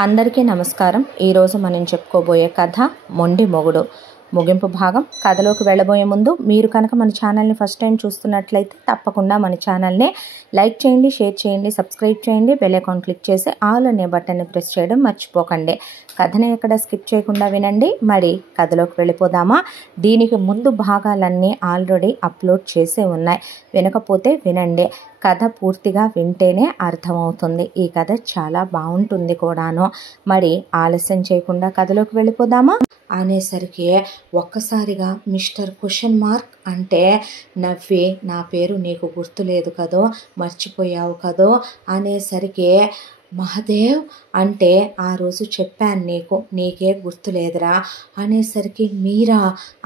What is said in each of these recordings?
అందరికీ నమస్కారం. ఈరోజు మనం చెప్పుకోబోయే కథ మొండి మొగుడు ముగింపు భాగం. కథలోకి వెళ్ళబోయే ముందు మీరు కనుక మన ఛానల్ని ఫస్ట్ టైం చూస్తున్నట్లయితే తప్పకుండా మన ఛానల్ని లైక్ చేయండి, షేర్ చేయండి, సబ్స్క్రైబ్ చేయండి, బెల్ ఐకాన్ క్లిక్ చేసి ఆల్ అనే బటన్ని ప్రెస్ చేయడం మర్చిపోకండి. కథని ఎక్కడ స్కిప్ చేయకుండా వినండి. మరి కథలోకి వెళ్ళిపోదామా? దీనికి ముందు భాగాలన్నీ ఆల్రెడీ అప్లోడ్ చేసే ఉన్నాయి, వినకపోతే వినండి. కథ పూర్తిగా వింటేనే అర్థమవుతుంది. ఈ కథ చాలా బాగుంటుంది కూడాను. మరి ఆలస్యం చేయకుండా కథలోకి వెళ్ళిపోదామా అనేసరికి ఒక్కసారిగా మిస్టర్ క్వశ్చన్ మార్క్ అంటే నవ్వి, నా పేరు నీకు గుర్తులేదు కదో, మర్చిపోయావు కదో అనేసరికి, మహాదేవ్ అంటే ఆ రోజు చెప్పాను నీకే గుర్తులేదురా అనేసరికి, మీరా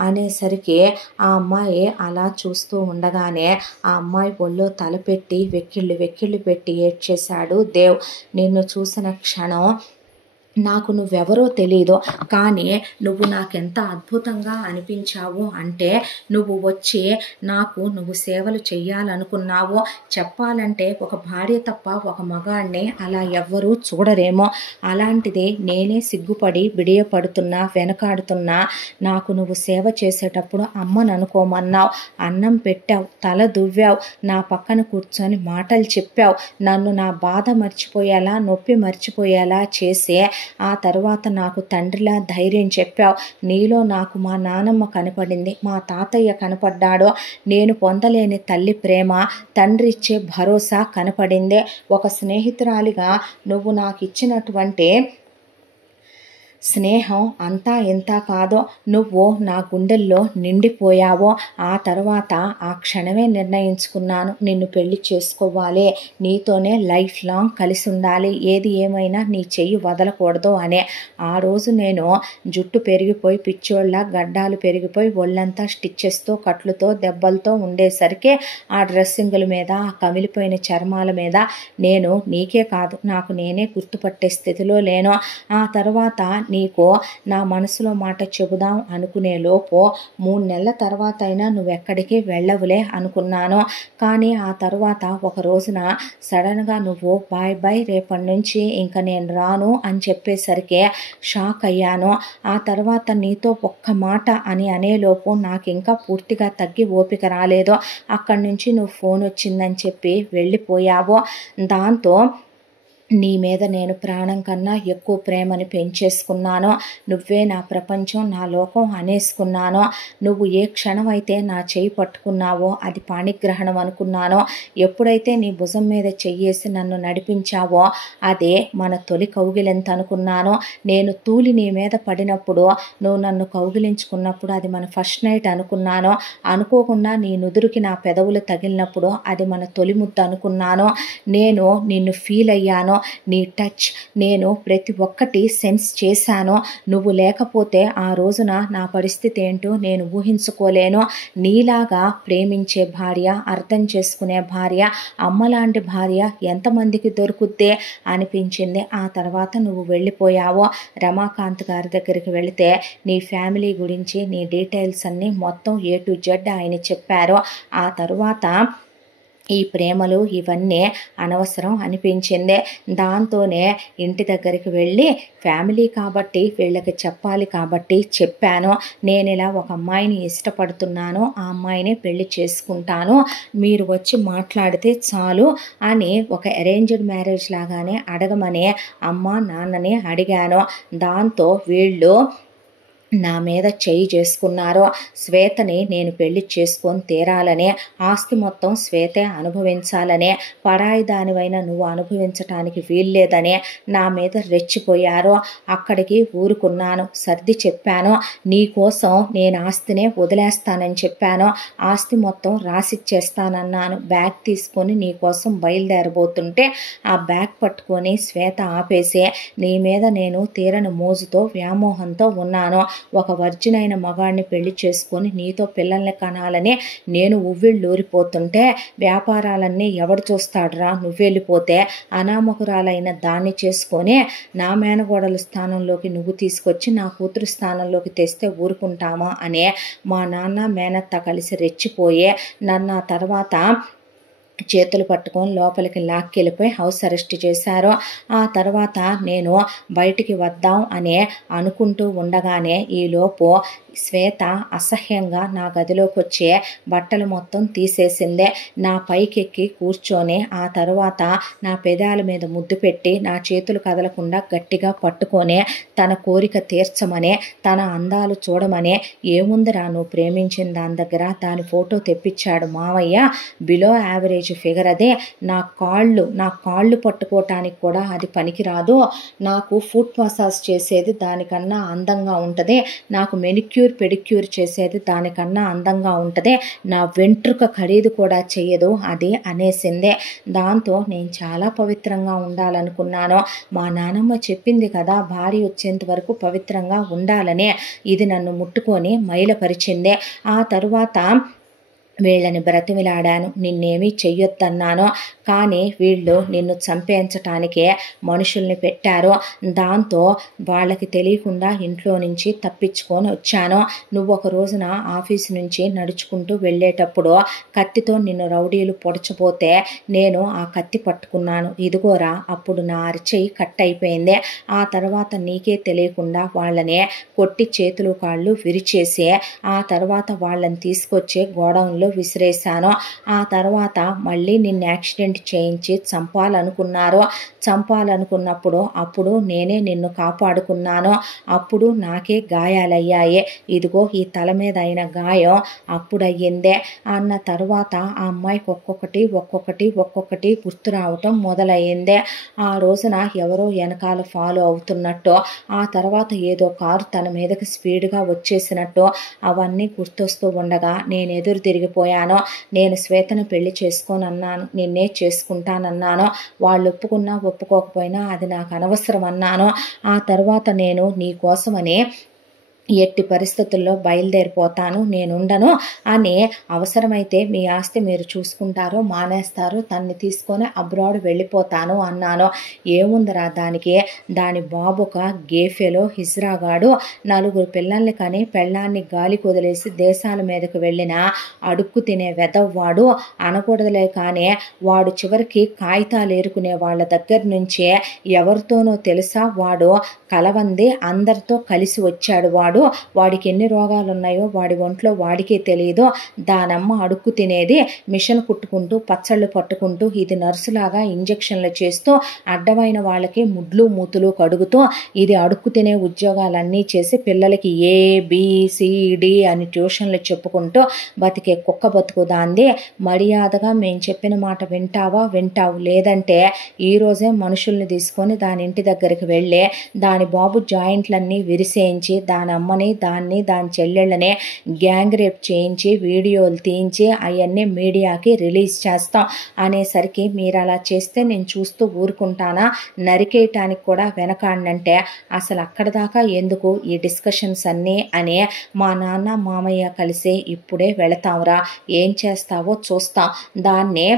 అనేసరికి ఆ అమ్మాయి అలా చూస్తూ ఉండగానే ఆ అమ్మాయి ఒళ్ళో తలపెట్టి వెక్కిళ్ళు పెట్టి ఏడ్చేశాడు దేవ్. నిన్ను చూసిన క్షణం నాకు నువ్వెవరో తెలీదు, కానీ నువ్వు నాకెంత అద్భుతంగా అనిపించావు అంటే నువ్వు వచ్చి నువ్వు సేవలు చెయ్యాలనుకున్నావు. చెప్పాలంటే ఒక భార్య తప్ప ఒక మగాడిని అలా ఎవ్వరూ చూడరేమో. అలాంటిది నేనే సిగ్గుపడి బిడియపడుతున్నా, వెనకాడుతున్నా. నాకు నువ్వు సేవ చేసేటప్పుడు అమ్మను అనుకోమన్నావు, అన్నం పెట్టావు, తల దువ్వావు, నా పక్కన కూర్చొని మాటలు చెప్పావు, నన్ను నా బాధ మర్చిపోయేలా, నొప్పి మర్చిపోయేలా చేసే ఆ తర్వాత నాకు తండ్రిలా ధైర్యం చెప్పావు. నీలో నాకు మా నానమ్మ కనపడింది, మా తాతయ్య కనపడ్డాడు. నేను పొందలేని తల్లి ప్రేమ, తండ్రి ఇచ్చే భరోసా కనపడింది. ఒక స్నేహితురాలిగా నువ్వు నాకు ఇచ్చినటువంటి స్నేహం అంతా ఇంత కాదో, నువ్వు నా గుండెల్లో నిండిపోయావో. ఆ తర్వాత ఆ క్షణమే నిర్ణయించుకున్నాను, నిన్ను పెళ్లి చేసుకోవాలి, నీతోనే లైఫ్ లాంగ్ కలిసి ఉండాలి, ఏది ఏమైనా నీ చెయ్యి వదలకూడదు అనే. ఆ రోజు నేను జుట్టు పెరిగిపోయి పిచ్చోళ్ళ, గడ్డాలు పెరిగిపోయి ఒళ్ళంతా స్టిచ్చెస్తో, కట్లతో, దెబ్బలతో ఉండేసరికి ఆ డ్రెస్సింగుల మీద, ఆ కమిలిపోయిన చర్మాల మీద నేను నీకే కాదు నాకు నేనే గుర్తుపట్టే స్థితిలో లేను. ఆ తర్వాత నీకు నా మనసులో మాట చెబుదాం అనుకునే లోపు 3 నెలల తర్వాత అయినా నువ్వెక్కడికి వెళ్ళవులే అనుకున్నాను. కానీ ఆ తర్వాత ఒక రోజున సడన్గా నువ్వు బాయ్ రేపటి నుంచి ఇంకా నేను రాను అని చెప్పేసరికి షాక్ అయ్యాను. ఆ తర్వాత నీతో ఒక్క మాట అని అనేలోపు నాకు ఇంకా పూర్తిగా తగ్గి ఓపిక రాలేదు. అక్కడి నుంచి నువ్వు ఫోన్ వచ్చిందని చెప్పి వెళ్ళిపోయావు. దాంతో నీ మీద నేను ప్రాణం కన్నా ఎక్కువ ప్రేమని పెంచేసుకున్నాను. నువ్వే నా ప్రపంచం, నా లోకం అనేసుకున్నాను. నువ్వు ఏ క్షణం అయితే నా చేయి పట్టుకున్నావో అది పాణిగ్రహణం అనుకున్నానో, ఎప్పుడైతే నీ భుజం మీద చెయ్యేసి నన్ను నడిపించావో అదే మన తొలి కౌగిలింత అనుకున్నాను. నేను తూలి నీ మీద పడినప్పుడు, నువ్వు నన్ను కౌగిలించుకున్నప్పుడు అది మన ఫస్ట్ నైట్ అనుకున్నాను. అనుకోకుండా నీ నుదురుకి నా పెదవులు తగిలినప్పుడు అది మన తొలి ముద్దు అనుకున్నాను. నేను నిన్ను ఫీల్ అయ్యాను, నీ టచ్ నేను ప్రతి ఒక్కటి సెన్స్ చేశాను. నువ్వు లేకపోతే ఆ రోజున నా పరిస్థితి ఏంటో నేను ఊహించుకోలేను. నీలాగా ప్రేమించే భార్య, అర్థం చేసుకునే భార్య, అమ్మలాంటి భార్య ఎంతమందికి దొరుకుద్దే అనిపించింది. ఆ తర్వాత నువ్వు వెళ్ళిపోయావు. రమాకాంత్ గారి దగ్గరికి వెళితే నీ ఫ్యామిలీ గురించి, నీ డీటెయిల్స్ అన్నీ మొత్తం A to Z ఆయన చెప్పారు. ఆ తర్వాత ఈ ప్రేమలు ఇవన్నీ అనవసరం అనిపించింది. దాంతోనే ఇంటి దగ్గరికి వెళ్ళి ఫ్యామిలీ కాబట్టి వీళ్ళకి చెప్పాలి కాబట్టి చెప్పాను. నేను ఇలా ఒక అమ్మాయిని ఇష్టపడుతున్నాను, ఆ అమ్మాయిని పెళ్లి చేసుకుంటాను, మీరు వచ్చి మాట్లాడితే చాలు అని ఒక అరేంజ్డ్ మ్యారేజ్ లాగానే అడగమని అమ్మ నాన్నని అడిగాను. దాంతో వీళ్ళు నా మీద చేయి చేసుకున్నారు. శ్వేతని నేను పెళ్లి చేసుకొని తీరాలనే, ఆస్తి మొత్తం శ్వేతే అనుభవించాలనే, పరాయి దానివైనా నువ్వు అనుభవించటానికి వీల్లేదనే నా మీద రెచ్చిపోయారు. అక్కడికి ఊరుకున్నాను, సర్ది చెప్పాను. నీ కోసం నేను ఆస్తినే వదిలేస్తానని చెప్పాను. ఆస్తి మొత్తం రాసిచ్చేస్తానన్నాను. బ్యాగ్ తీసుకొని నీ కోసం బయలుదేరబోతుంటే ఆ బ్యాగ్ పట్టుకొని శ్వేత ఆపేసి, నీ మీద నేను తీరని మోజుతో, వ్యామోహంతో ఉన్నాను. ఒక వర్జిన్ అయిన మగాడిని పెళ్లి చేసుకొని నీతో పిల్లల్ని కనాలని నేను ఉవ్విళ్ళూరిపోతుంటే వ్యాపారాలన్నీ ఎవడు చూస్తాడురా, నువ్వెళ్ళిపోతే అనామకురాలైన దాన్ని చేసుకొని నా మేనగోడల స్థానంలోకి నువ్వు తీసుకొచ్చి నా కూతురు స్థానంలోకి తెస్తే ఊరుకుంటామా అనే మా నాన్న మేనత్త కలిసి రెచ్చిపోయే నన్ను ఆ తర్వాత చేతులు పట్టుకొని లోపలికి లాక్కెళ్ళిపోయి హౌస్ అరెస్ట్ చేశారు. ఆ తర్వాత నేను బయటికి వద్దాం అనే అనుకుంటూ ఉండగానే ఈలోపు శ్వేత అసహ్యంగా నా గదిలోకి వచ్చే బట్టలు మొత్తం తీసేసిందే. నా పైకెక్కి కూర్చొని ఆ తర్వాత నా పెదాల మీద ముద్దు పెట్టి నా చేతులు కదలకుండా గట్టిగా పట్టుకొని తన కోరిక తీర్చమని, తన అందాలు చూడమని, ఏముందిరా నువ్వు ప్రేమించిన దాని దగ్గర, దాని ఫోటో తెప్పించాడు మావయ్య. బిలో యావరేజ్ ఫిగర్ అదే. నా కాళ్ళు పట్టుకోవటానికి కూడా అది పనికిరాదు. నాకు ఫుట్ మసాజ్ చేసేది దానికన్నా అందంగా ఉంటుంది. నాకు మెనిక్యూర్ పెడిక్యూర్ చేసేది దానికన్నా అందంగా ఉంటుంది. నా వెంట్రుక ఖరీదు కూడా చెయ్యదు అది అనేసిందే. దాంతో నేను చాలా పవిత్రంగా ఉండాలనుకున్నాను. మా నానమ్మ చెప్పింది కదా భార్య వచ్చేంత వరకు పవిత్రంగా ఉండాలనే. ఇది నన్ను ముట్టుకొని మైలపరిచిందే. ఆ తరువాత వీళ్ళని బ్రతిమిలాడాను, నిన్నేమీ చెయ్యొద్దన్నాను. కానీ వీళ్ళు నిన్ను చంపేయించటానికే మనుషుల్ని పెట్టారు. దాంతో వాళ్ళకి తెలియకుండా ఇంట్లో నుంచి తప్పించుకొని వచ్చాను. నువ్వు ఒక రోజున ఆఫీసు నుంచి నడుచుకుంటూ వెళ్ళేటప్పుడు కత్తితో నిన్ను రౌడీలు పొడచపోతే నేను ఆ కత్తి పట్టుకున్నాను. ఇదిగోరా అప్పుడు నా అరచెయ్యి కట్ అయిపోయింది. ఆ తర్వాత నీకే తెలియకుండా వాళ్ళని కొట్టి చేతులు కాళ్ళు విరిచేసి ఆ తర్వాత వాళ్ళని తీసుకొచ్చి గోడౌన్లో విసిరేశాను. ఆ తర్వాత మళ్ళీ నిన్ను యాక్సిడెంట్ చేయించి చంపాలనుకున్నప్పుడు అప్పుడు నేనే నిన్ను కాపాడుకున్నాను. అప్పుడు నాకే గాయాలయ్యాయి. ఇదిగో ఈ తల మీద అయిన గాయం అప్పుడయ్యిందే. అన్న తర్వాత ఆ అమ్మాయికి ఒక్కొక్కటి గుర్తు రావటం మొదలయ్యిందే. ఆ రోజున ఎవరో వెనకాల ఫాలో అవుతున్నట్టు, ఆ తర్వాత ఏదో కారు తన మీదకి స్పీడ్గా వచ్చేసినట్టు అవన్నీ గుర్తొస్తూ ఉండగా నేను ఎదురు తిరిగిపోయాను. నేను శ్వేతను పెళ్లి చేసుకోనన్నాను, నిన్నే చేసుకుంటానన్నాను. వాళ్ళు ఒప్పుకున్నా ఒప్పుకోకపోయినా అది నాకు అనవసరం అన్నాను. ఆ తర్వాత నేను నీ కోసమని ఎట్టి పరిస్థితుల్లో బయలుదేరిపోతాను, నేనుండను అని, అవసరమైతే మీ ఆస్తి మీరు చూసుకుంటారో మానేస్తారో తన్ని తీసుకొని అబ్రాడ్ వెళ్ళిపోతాను అన్నాను. ఏముందరా దానికి, దాని బాబు ఒక గేఫెలో హిజ్రాగాడు, 4 పిల్లల్ని కని పెళ్ళాన్ని గాలి కొదిలేసి దేశాల మీదకు వెళ్ళిన అడుక్కు తినే వెదవ్వాడు. అనకూడదులే కానీ వాడు చివరికి కాగితాలు ఏరుకునే వాళ్ళ దగ్గర నుంచే ఎవరితోనో తెలుసా వాడు కలవంది అందరితో కలిసి వచ్చాడు. వాడికి ఎన్ని రోగాలు ఉన్నాయో వాడి ఒంట్లో వాడికే తెలియదు. దానమ్మ అడుక్కు తినేది మిషన్ కుట్టుకుంటూ పచ్చళ్ళు పట్టుకుంటూ ఇది నర్సులాగా ఇంజక్షన్లు చేస్తూ అడ్డమైన వాళ్ళకి ముడ్లు మూతులు కడుగుతూ ఇది అడుక్కు తినే ఉద్యోగాలన్నీ చేసి పిల్లలకి ABCD అని ట్యూషన్లు చెప్పుకుంటూ బతికే కుక్క బతుకు దాంది. మర్యాదగా మేము చెప్పిన మాట వింటావు, లేదంటే ఈరోజే మనుషుల్ని తీసుకొని దాని ఇంటి దగ్గరికి వెళ్ళి దాని బాబు జాయింట్లన్నీ విరిసేయించి దాని అమ్మని దాన్ని దాని చెల్లెళ్ళని గ్యాంగ్ రేప్ చేయించి వీడియోలు తీయించి అవన్నీ మీడియాకి రిలీజ్ చేస్తాం అనేసరికి మీరు అలా చేస్తే నేను చూస్తూ ఊరుకుంటానా, నరికేయటానికి కూడా వెనకాడినంటే అసలు అక్కడ దాకా ఎందుకు ఈ డిస్కషన్స్ అన్నీ అని మా నాన్న మామయ్య కలిసి ఇప్పుడే వెళతాంరా, ఏం చేస్తావో చూస్తాం. దాన్ని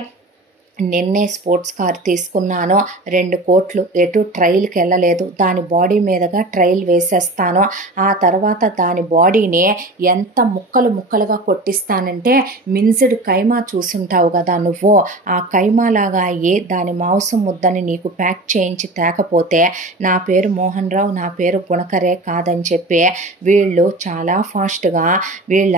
నిన్నే స్పోర్ట్స్ కార్ తీసుకున్నాను, 2 కోట్లు, ఎటు ట్రైల్కి వెళ్ళలేదు. దాని బాడీ మీదగా ట్రైల్ వేసేస్తాను. ఆ తర్వాత దాని బాడీని ఎంత ముక్కలుగా కొట్టిస్తానంటే మిన్స్డ్ కైమా చూసుంటావు కదా నువ్వు, ఆ కైమాలాగా అయ్యి దాని మాంసం ముద్దని నీకు ప్యాక్ చేయించి తేకపోతే నా పేరు మోహన్ రావు, నా పేరు గుణకరే కాదని చెప్పి వీళ్ళు చాలా ఫాస్ట్గా వీళ్ళ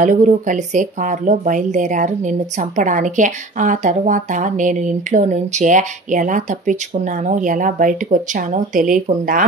4 కలిసి కారులో బయలుదేరారు నిన్ను చంపడానికి. ఆ తర్వాత నేను ఇంట్లో నుంచే ఎలా తప్పించుకున్నానో ఎలా బయటకు వచ్చానో తెలియకుండా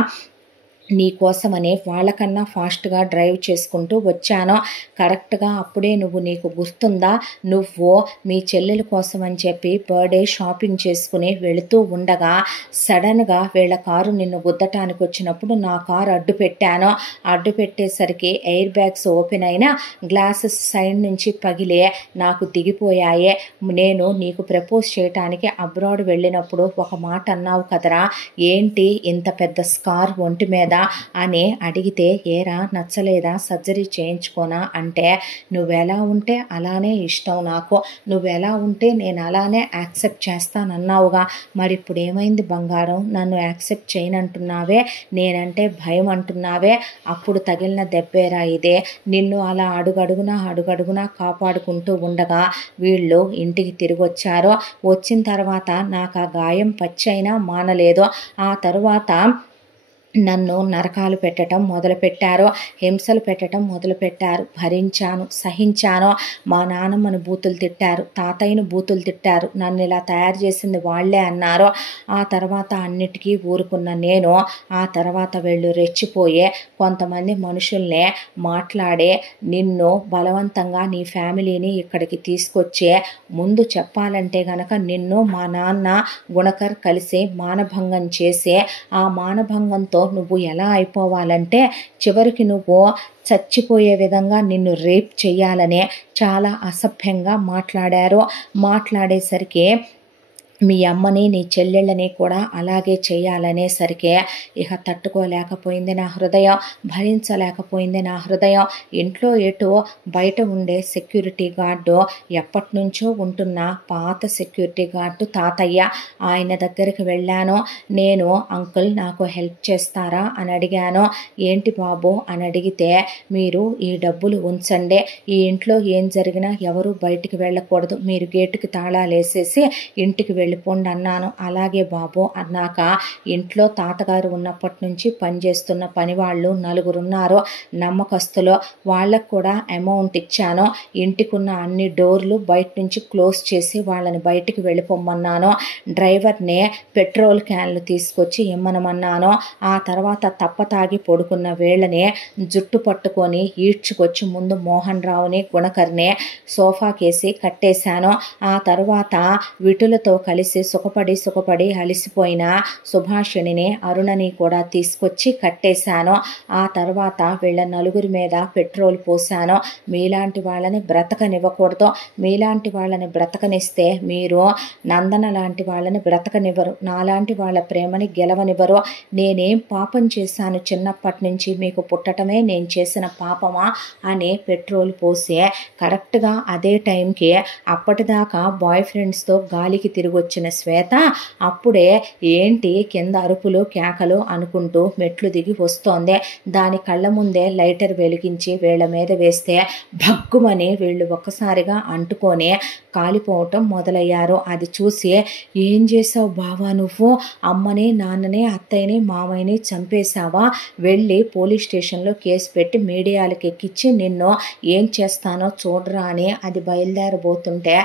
నీ కోసమని వాళ్ళకన్నా ఫాస్ట్గా డ్రైవ్ చేసుకుంటూ వచ్చాను. కరెక్ట్గా అప్పుడే నీకు గుర్తుందా, నువ్వు మీ చెల్లెల కోసం అని చెప్పి బర్త్డే షాపింగ్ చేసుకుని వెళుతూ ఉండగా సడన్గా వీళ్ళ కారు నిన్ను గుద్దటానికి వచ్చినప్పుడు నా కారు అడ్డు పెట్టాను. అడ్డు పెట్టేసరికి ఎయిర్ బ్యాగ్స్ ఓపెన్ అయినా గ్లాసెస్ సైడ్ నుంచి పగిలే నాకు దిగిపోయాయే. నేను నీకు ప్రపోజ్ చేయటానికి అబ్రాడ్ వెళ్ళినప్పుడు ఒక మాట అన్నావు కదరా, ఏంటి ఇంత పెద్ద స్కార్ ఒంటి మీద, నచ్చలేదా అని అడిగితే, ఏరా నచ్చలేదా, సర్జరీ చేయించుకోనా అంటే, నువ్వెలా ఉంటే అలానే ఇష్టం నాకు, నువ్వెలా ఉంటే నేను అలానే యాక్సెప్ట్ చేస్తానన్నావుగా, మరి ఇప్పుడు ఏమైంది బంగారం, నన్ను యాక్సెప్ట్ చేయనంటున్నావే, నేనంటే భయం అంటున్నావే, అప్పుడు తగిలిన దెబ్బేరా ఇదే, నిన్ను అలా అడుగడుగునా కాపాడుకుంటూ ఉండగా వీళ్ళు ఇంటికి తిరిగి వచ్చారు. వచ్చిన తర్వాత నాకు ఆ గాయం పచ్చైనా మానలేదు. ఆ తరువాత నన్ను నరకాలు పెట్టడం మొదలుపెట్టారు, హింసలు పెట్టడం మొదలుపెట్టారు. భరించాను, సహించాను. మా నాన్నమ్మను బూతులు తిట్టారు, తాతయ్యను బూతులు తిట్టారు, నన్ను ఇలా తయారు చేసింది వాళ్లే అన్నారు. ఆ తర్వాత అన్నిటికీ ఊరుకున్న నేను ఆ తర్వాత వీళ్ళు రెచ్చిపోయే కొంతమంది మనుషుల్నే మాట్లాడే నిన్ను బలవంతంగా నీ ఫ్యామిలీని ఇక్కడికి తీసుకొచ్చే ముందు చెప్పాలంటే గనక నిన్ను మా నాన్న గుణకర్ కలిసి మానభంగం చేసే, ఆ మానభంగంతో నువ్వు ఎలా అయిపోవాలంటే చివరికి నువ్వు చచ్చిపోయే విధంగా నిన్ను రేప్ చేయాలనే చాలా అసభ్యంగా మాట్లాడారు. మాట్లాడేసరికి మీ అమ్మని నీ చెల్లెళ్ళని కూడా అలాగే చేయాలనేసరికి ఇక తట్టుకోలేకపోయింది నా హృదయం, భరించలేకపోయింది నా హృదయం. ఇంట్లో ఎటు బయట ఉండే సెక్యూరిటీ గార్డు, ఎప్పటి నుంచో ఉంటున్న పాత సెక్యూరిటీ గార్డు తాతయ్య, ఆయన దగ్గరికి వెళ్ళాను. నేను అంకుల్ నాకు హెల్ప్ చేస్తారా అని అడిగాను. ఏంటి బాబు అని అడిగితే, మీరు ఈ డబ్బులు ఉంచండి, ఈ ఇంట్లో ఏం జరిగినా ఎవరు బయటికి వెళ్ళకూడదు, మీరు గేటుకి తాళాలు వేసేసి ఇంటికి వెళ్ళిపోండి అన్నాను. అలాగే బాబు అన్నాక ఇంట్లో తాతగారు ఉన్నప్పటి నుంచి పనిచేస్తున్న పనివాళ్ళు 4 ఉన్నారు, నమ్మకస్తులు, వాళ్ళకు కూడా అమౌంట్ ఇచ్చాను. ఇంటికున్న అన్ని డోర్లు బయట నుంచి క్లోజ్ చేసి వాళ్ళని బయటికి వెళ్ళిపోమన్నాను. డ్రైవర్ని పెట్రోల్ క్యాన్లు తీసుకొచ్చి ఇమ్మనమన్నాను. ఆ తర్వాత తప్పతాగి పడుకున్న వేళ్ళని జుట్టు పట్టుకొని ఈడ్చుకొచ్చి ముందు మోహన్ రావుని గుణకర్ని సోఫాకేసి కట్టేశాను. ఆ తర్వాత విటులతో కలిసి సుఖపడి అలిసిపోయిన సుభాషిణిని అరుణని కూడా తీసుకొచ్చి కట్టేశాను. ఆ తర్వాత వీళ్ళ 4 మీద పెట్రోల్ పోశాను. మీలాంటి వాళ్ళని బ్రతకనివ్వకూడదు, మీలాంటి వాళ్ళని బ్రతకనిస్తే మీరు నందన లాంటి వాళ్ళని బ్రతకనివ్వరు, నాలాంటి వాళ్ళ ప్రేమని గెలవనివ్వరు. నేనేం పాపం చేశాను చిన్నప్పటి నుంచి, మీకు పుట్టటమే నేను చేసిన పాపమా అని పెట్రోల్ పోసి కరెక్ట్గా అదే టైంకి అప్పటిదాకా బాయ్ ఫ్రెండ్స్తో గాలికి తిరిగి వచ్చిన శ్వేత అప్పుడే ఏంటి కింద అరుపులు కేకలు అనుకుంటూ మెట్లు దిగి వస్తోంది. దాని కళ్ళ ముందే లైటర్ వెలిగించి వీళ్ళ మీద వేస్తే భగ్గుమని వీళ్ళు ఒక్కసారిగా అంటుకొని కాలిపోవటం మొదలయ్యారు. అది చూసి, ఏం చేసావు బావా నువ్వు, అమ్మని నాన్నని అత్తయ్యని మామయ్యని చంపేశావా, వెళ్ళి పోలీస్ స్టేషన్లో కేసు పెట్టి మీడియాలకు ఎక్కించి నిన్ను ఏం చేస్తానో చూడరా అని అది బయలుదేరబోతుంటే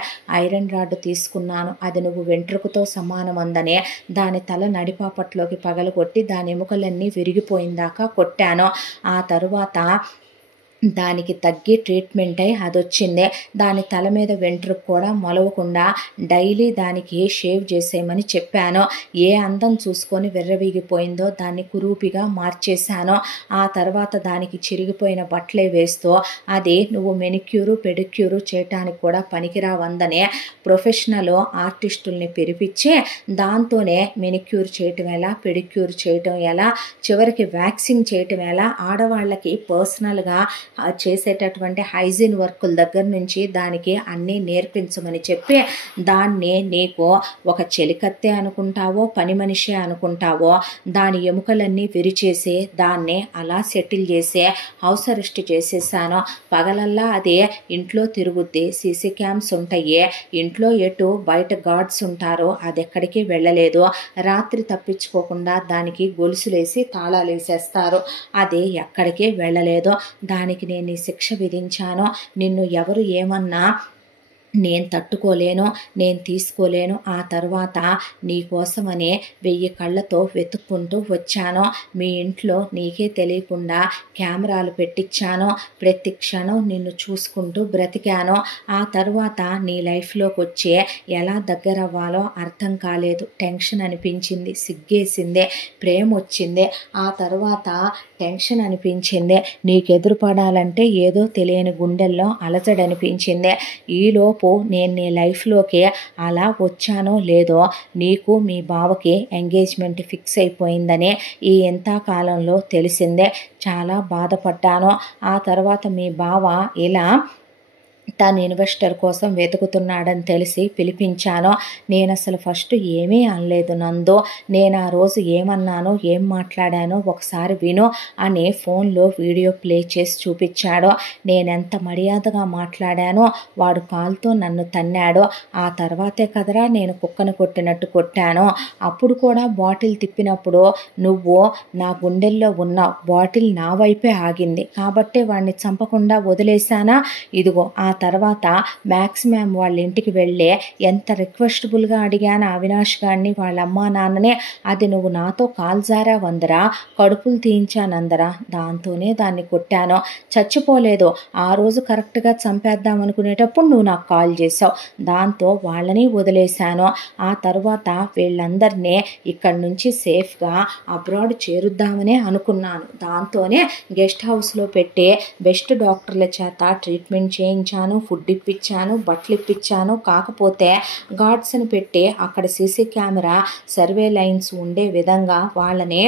ఐరన్ రాడ్ తీసుకున్నాను, అది నువ్వు వెంట్రుకతో సమానమందని దాని తల నడిపాపట్లోకి పగలగొట్టి దాని ఎముకలన్నీ విరిగిపోయిందాకా కొట్టాను. ఆ తరువాత దానికి తగ్గి ట్రీట్మెంట్ అయి అదొచ్చింది. దాని తల మీద వెంట్రుకు కూడా మొలవకుండా డైలీ దానికి షేవ్ చేసేయమని చెప్పాను. ఏ అందం చూసుకొని విర్రవీగిపోయిందో దాన్ని కురూపిగా మార్చేశాను. ఆ తర్వాత దానికి చిరిగిపోయిన బట్టలే వేస్తూ, అది నువ్వు మెనిక్యూరు పెడిక్యూరు చేయటానికి కూడా పనికిరావందనే ప్రొఫెషనల్ ఆర్టిస్టుల్ని పిలిపించి దాంతోనే మెనిక్యూర్ చేయటం ఎలా, పెడిక్యూర్ చేయటం ఎలా, చివరికి వ్యాక్సింగ్ చేయటం ఎలా, ఆడవాళ్ళకి పర్సనల్గా చేసేటటువంటి హైజీన్ వర్కుల దగ్గర నుంచి దానికి అన్నీ నేర్పించమని చెప్పి, దాన్ని నీకు ఒక చెలికత్తే అనుకుంటావో పని మనిషే అనుకుంటావో దాని ఎముకలన్నీ విరిచేసి దాన్ని అలా సెటిల్ చేసి హౌస్ అరెస్ట్ చేసేసాను. పగలల్లా అదే ఇంట్లో తిరుగుద్ది, సీసీ క్యామ్స్ ఉంటాయి, ఇంట్లో ఎటు బయట గార్డ్స్ ఉంటారో అది ఎక్కడికి వెళ్ళలేదు. రాత్రి తప్పించుకోకుండా దానికి గొలుసులేసి తాళాలు వేసేస్తారు, అది ఎక్కడికి వెళ్ళలేదు. దానికి నేను శిక్ష విధించాను. నిన్ను ఎవరు ఏమన్నా నేను తట్టుకోలేను, నేను తీసుకోలేను. ఆ తర్వాత నీ కోసమని 1000 కళ్ళతో వెతుక్కుంటూ వచ్చాను. మీ ఇంట్లో నీకే తెలియకుండా కెమెరాలు పెట్టించాను, ప్రతి క్షణం నిన్ను చూసుకుంటూ బ్రతికాను. ఆ తర్వాత నీ లైఫ్లోకి వచ్చే ఎలా దగ్గర అవ్వాలో అర్థం కాలేదు, టెన్షన్ అనిపించింది, సిగ్గేసింది, ప్రేమ వచ్చింది. ఆ తర్వాత టెన్షన్ అనిపించింది, నీకు ఎదురుపడాలంటే ఏదో తెలియని గుండెల్లో అలజడనిపించింది. ఈలోపు ఈలోపు నేను నీ లైఫ్లోకి అలా వచ్చానో లేదో నీకు మీ బావకి ఎంగేజ్మెంట్ ఫిక్స్ అయిపోయిందని ఈ ఎంతకాలంలో తెలిసిందే. చాలా బాధపడ్డాను. ఆ తర్వాత మీ బావ ఇలా తను ఇన్వెస్టర్ కోసం వెతుకుతున్నాడని తెలిసి పిలిపించాను. నేను అసలు ఫస్ట్ ఏమీ అనలేదు నందు. నేను ఆ రోజు ఏమన్నానో ఏం మాట్లాడానో ఒకసారి విను అని ఫోన్లో వీడియో ప్లే చేసి చూపించాడు. నేనెంత మర్యాదగా మాట్లాడానో వాడు కాలుతో నన్ను తన్నాడు. ఆ తర్వాతే కదరా నేను కుక్కను కొట్టినట్టు కొట్టాను. అప్పుడు కూడా బాటిల్ తిప్పినప్పుడు నువ్వు నా గుండెల్లో ఉన్నావు. బాటిల్ నా వైపే ఆగింది కాబట్టే వాడిని చంపకుండా వదిలేశానా? ఇదిగో ఆ తర్వాత మ్యాక్స్ మ్యామ్ వాళ్ళ ఇంటికి వెళ్ళి ఎంత రిక్వెస్టబుల్గా అడిగాను అవినాష్ గారిని వాళ్ళ అమ్మా నాన్ననే. అది నువ్వు నాతో కాల్జారా వందరా, కడుపులు తీయించానందరా. దాంతోనే దాన్ని కొట్టాను. చచ్చిపోలేదు. ఆ రోజు కరెక్ట్గా చంపేద్దాం అనుకునేటప్పుడు నువ్వు నాకు కాల్ చేసావు. దాంతో వాళ్ళని వదిలేశాను. ఆ తర్వాత వీళ్ళందరినీ ఇక్కడి నుంచి సేఫ్గా అబ్రాడ్ చేరుద్దామనే అనుకున్నాను. దాంతోనే గెస్ట్ హౌస్లో పెట్టి బెస్ట్ డాక్టర్ల చేత ట్రీట్మెంట్ చేయించాను, ఫుడ్ ఇప్పించాను, బట్టలు ఇప్పించాను. కాకపోతే గార్డ్స్ని పెట్టి అక్కడ సీసీ కెమెరా సర్వేలైన్స్ ఉండే విధంగా వాళ్ళని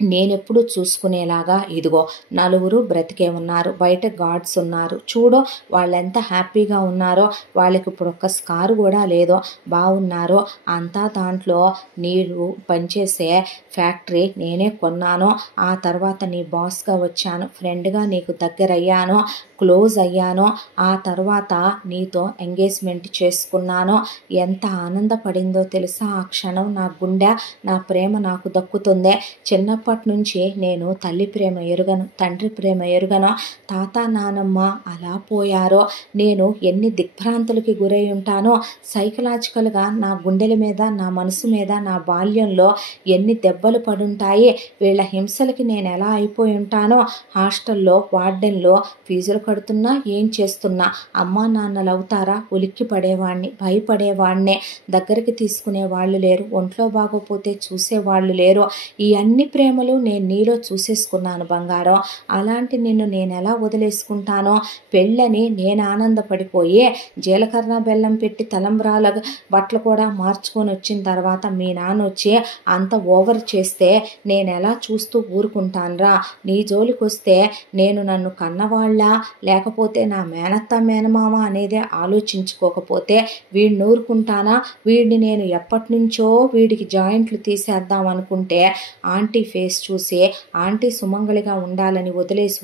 నేనెప్పుడు చూసుకునేలాగా ఇదిగో నలుగురు బ్రతికే ఉన్నారు. బయట గార్డ్స్ ఉన్నారు. చూడు వాళ్ళెంత హ్యాపీగా ఉన్నారో. వాళ్ళకి ఇప్పుడు ఒక్క స్కారు కూడా లేదో. బాగున్నారు అంతా. దాంట్లో నీళ్ళు పనిచేసే ఫ్యాక్టరీ నేనే కొన్నాను. ఆ తర్వాత నీ బాస్గా వచ్చాను. ఫ్రెండ్గా నీకు దగ్గరయ్యాను, క్లోజ్ అయ్యాను. ఆ తర్వాత నీతో ఎంగేజ్మెంట్ చేసుకున్నాను. ఎంత ఆనందపడిందో తెలుసా ఆ క్షణం. నా గుండె, నా ప్రేమ నాకు దక్కుతుంది. చిన్నప్పటి నుంచి నేను తల్లి ప్రేమ ఎరుగను, తండ్రి ప్రేమ ఎరుగను. తాత నానమ్మ అలా పోయారో. నేను ఎన్ని దిగ్భ్రాంతులకి గురై ఉంటానో. సైకలాజికల్గా నా గుండెల మీద, నా మనసు మీద నా బాల్యంలో ఎన్ని దెబ్బలు పడుంటాయి. వీళ్ళ హింసలకి నేను ఎలా అయిపోయి ఉంటానో. హాస్టల్లో వార్డెన్లో ఫీజులు కడుతున్నా, ఏం చేస్తున్నా అమ్మా నాన్నలు అవుతారా ఉలిక్కి పడేవాడిని, భయపడేవాడినే. దగ్గరికి తీసుకునే వాళ్ళు లేరు, ఒంట్లో బాగోపోతే చూసేవాళ్ళు లేరు. ఈ అన్ని ప్రేమలు నేను నీలో చూసేసుకున్నాను బంగారం. అలాంటి నిన్ను నేను ఎలా వదిలేసుకుంటానో. పెళ్ళని నేను ఆనందపడిపోయి జీలకర్ర బెల్లం పెట్టి తలంబ్రాల బట్టలు కూడా మార్చుకొని వచ్చిన తర్వాత మీ నాన్న వచ్చి అంత ఓవర్ చేస్తే నేను ఎలా చూస్తూ ఊరుకుంటానురా? నీ జోలికి వస్తే నేను నన్ను కన్నవాళ్ళ లేకపోతే నా మేనత్త మేనమామ అనేదే ఆలోచించుకోకపోతే వీడిని ఊరుకుంటానా? వీడిని నేను ఎప్పటి నుంచో వీడికి జాయింట్లు తీసేద్దాం అనుకుంటే ఆంటీ ఫేస్ చూసి ఆంటీ సుమంగళిగా ఉండాలని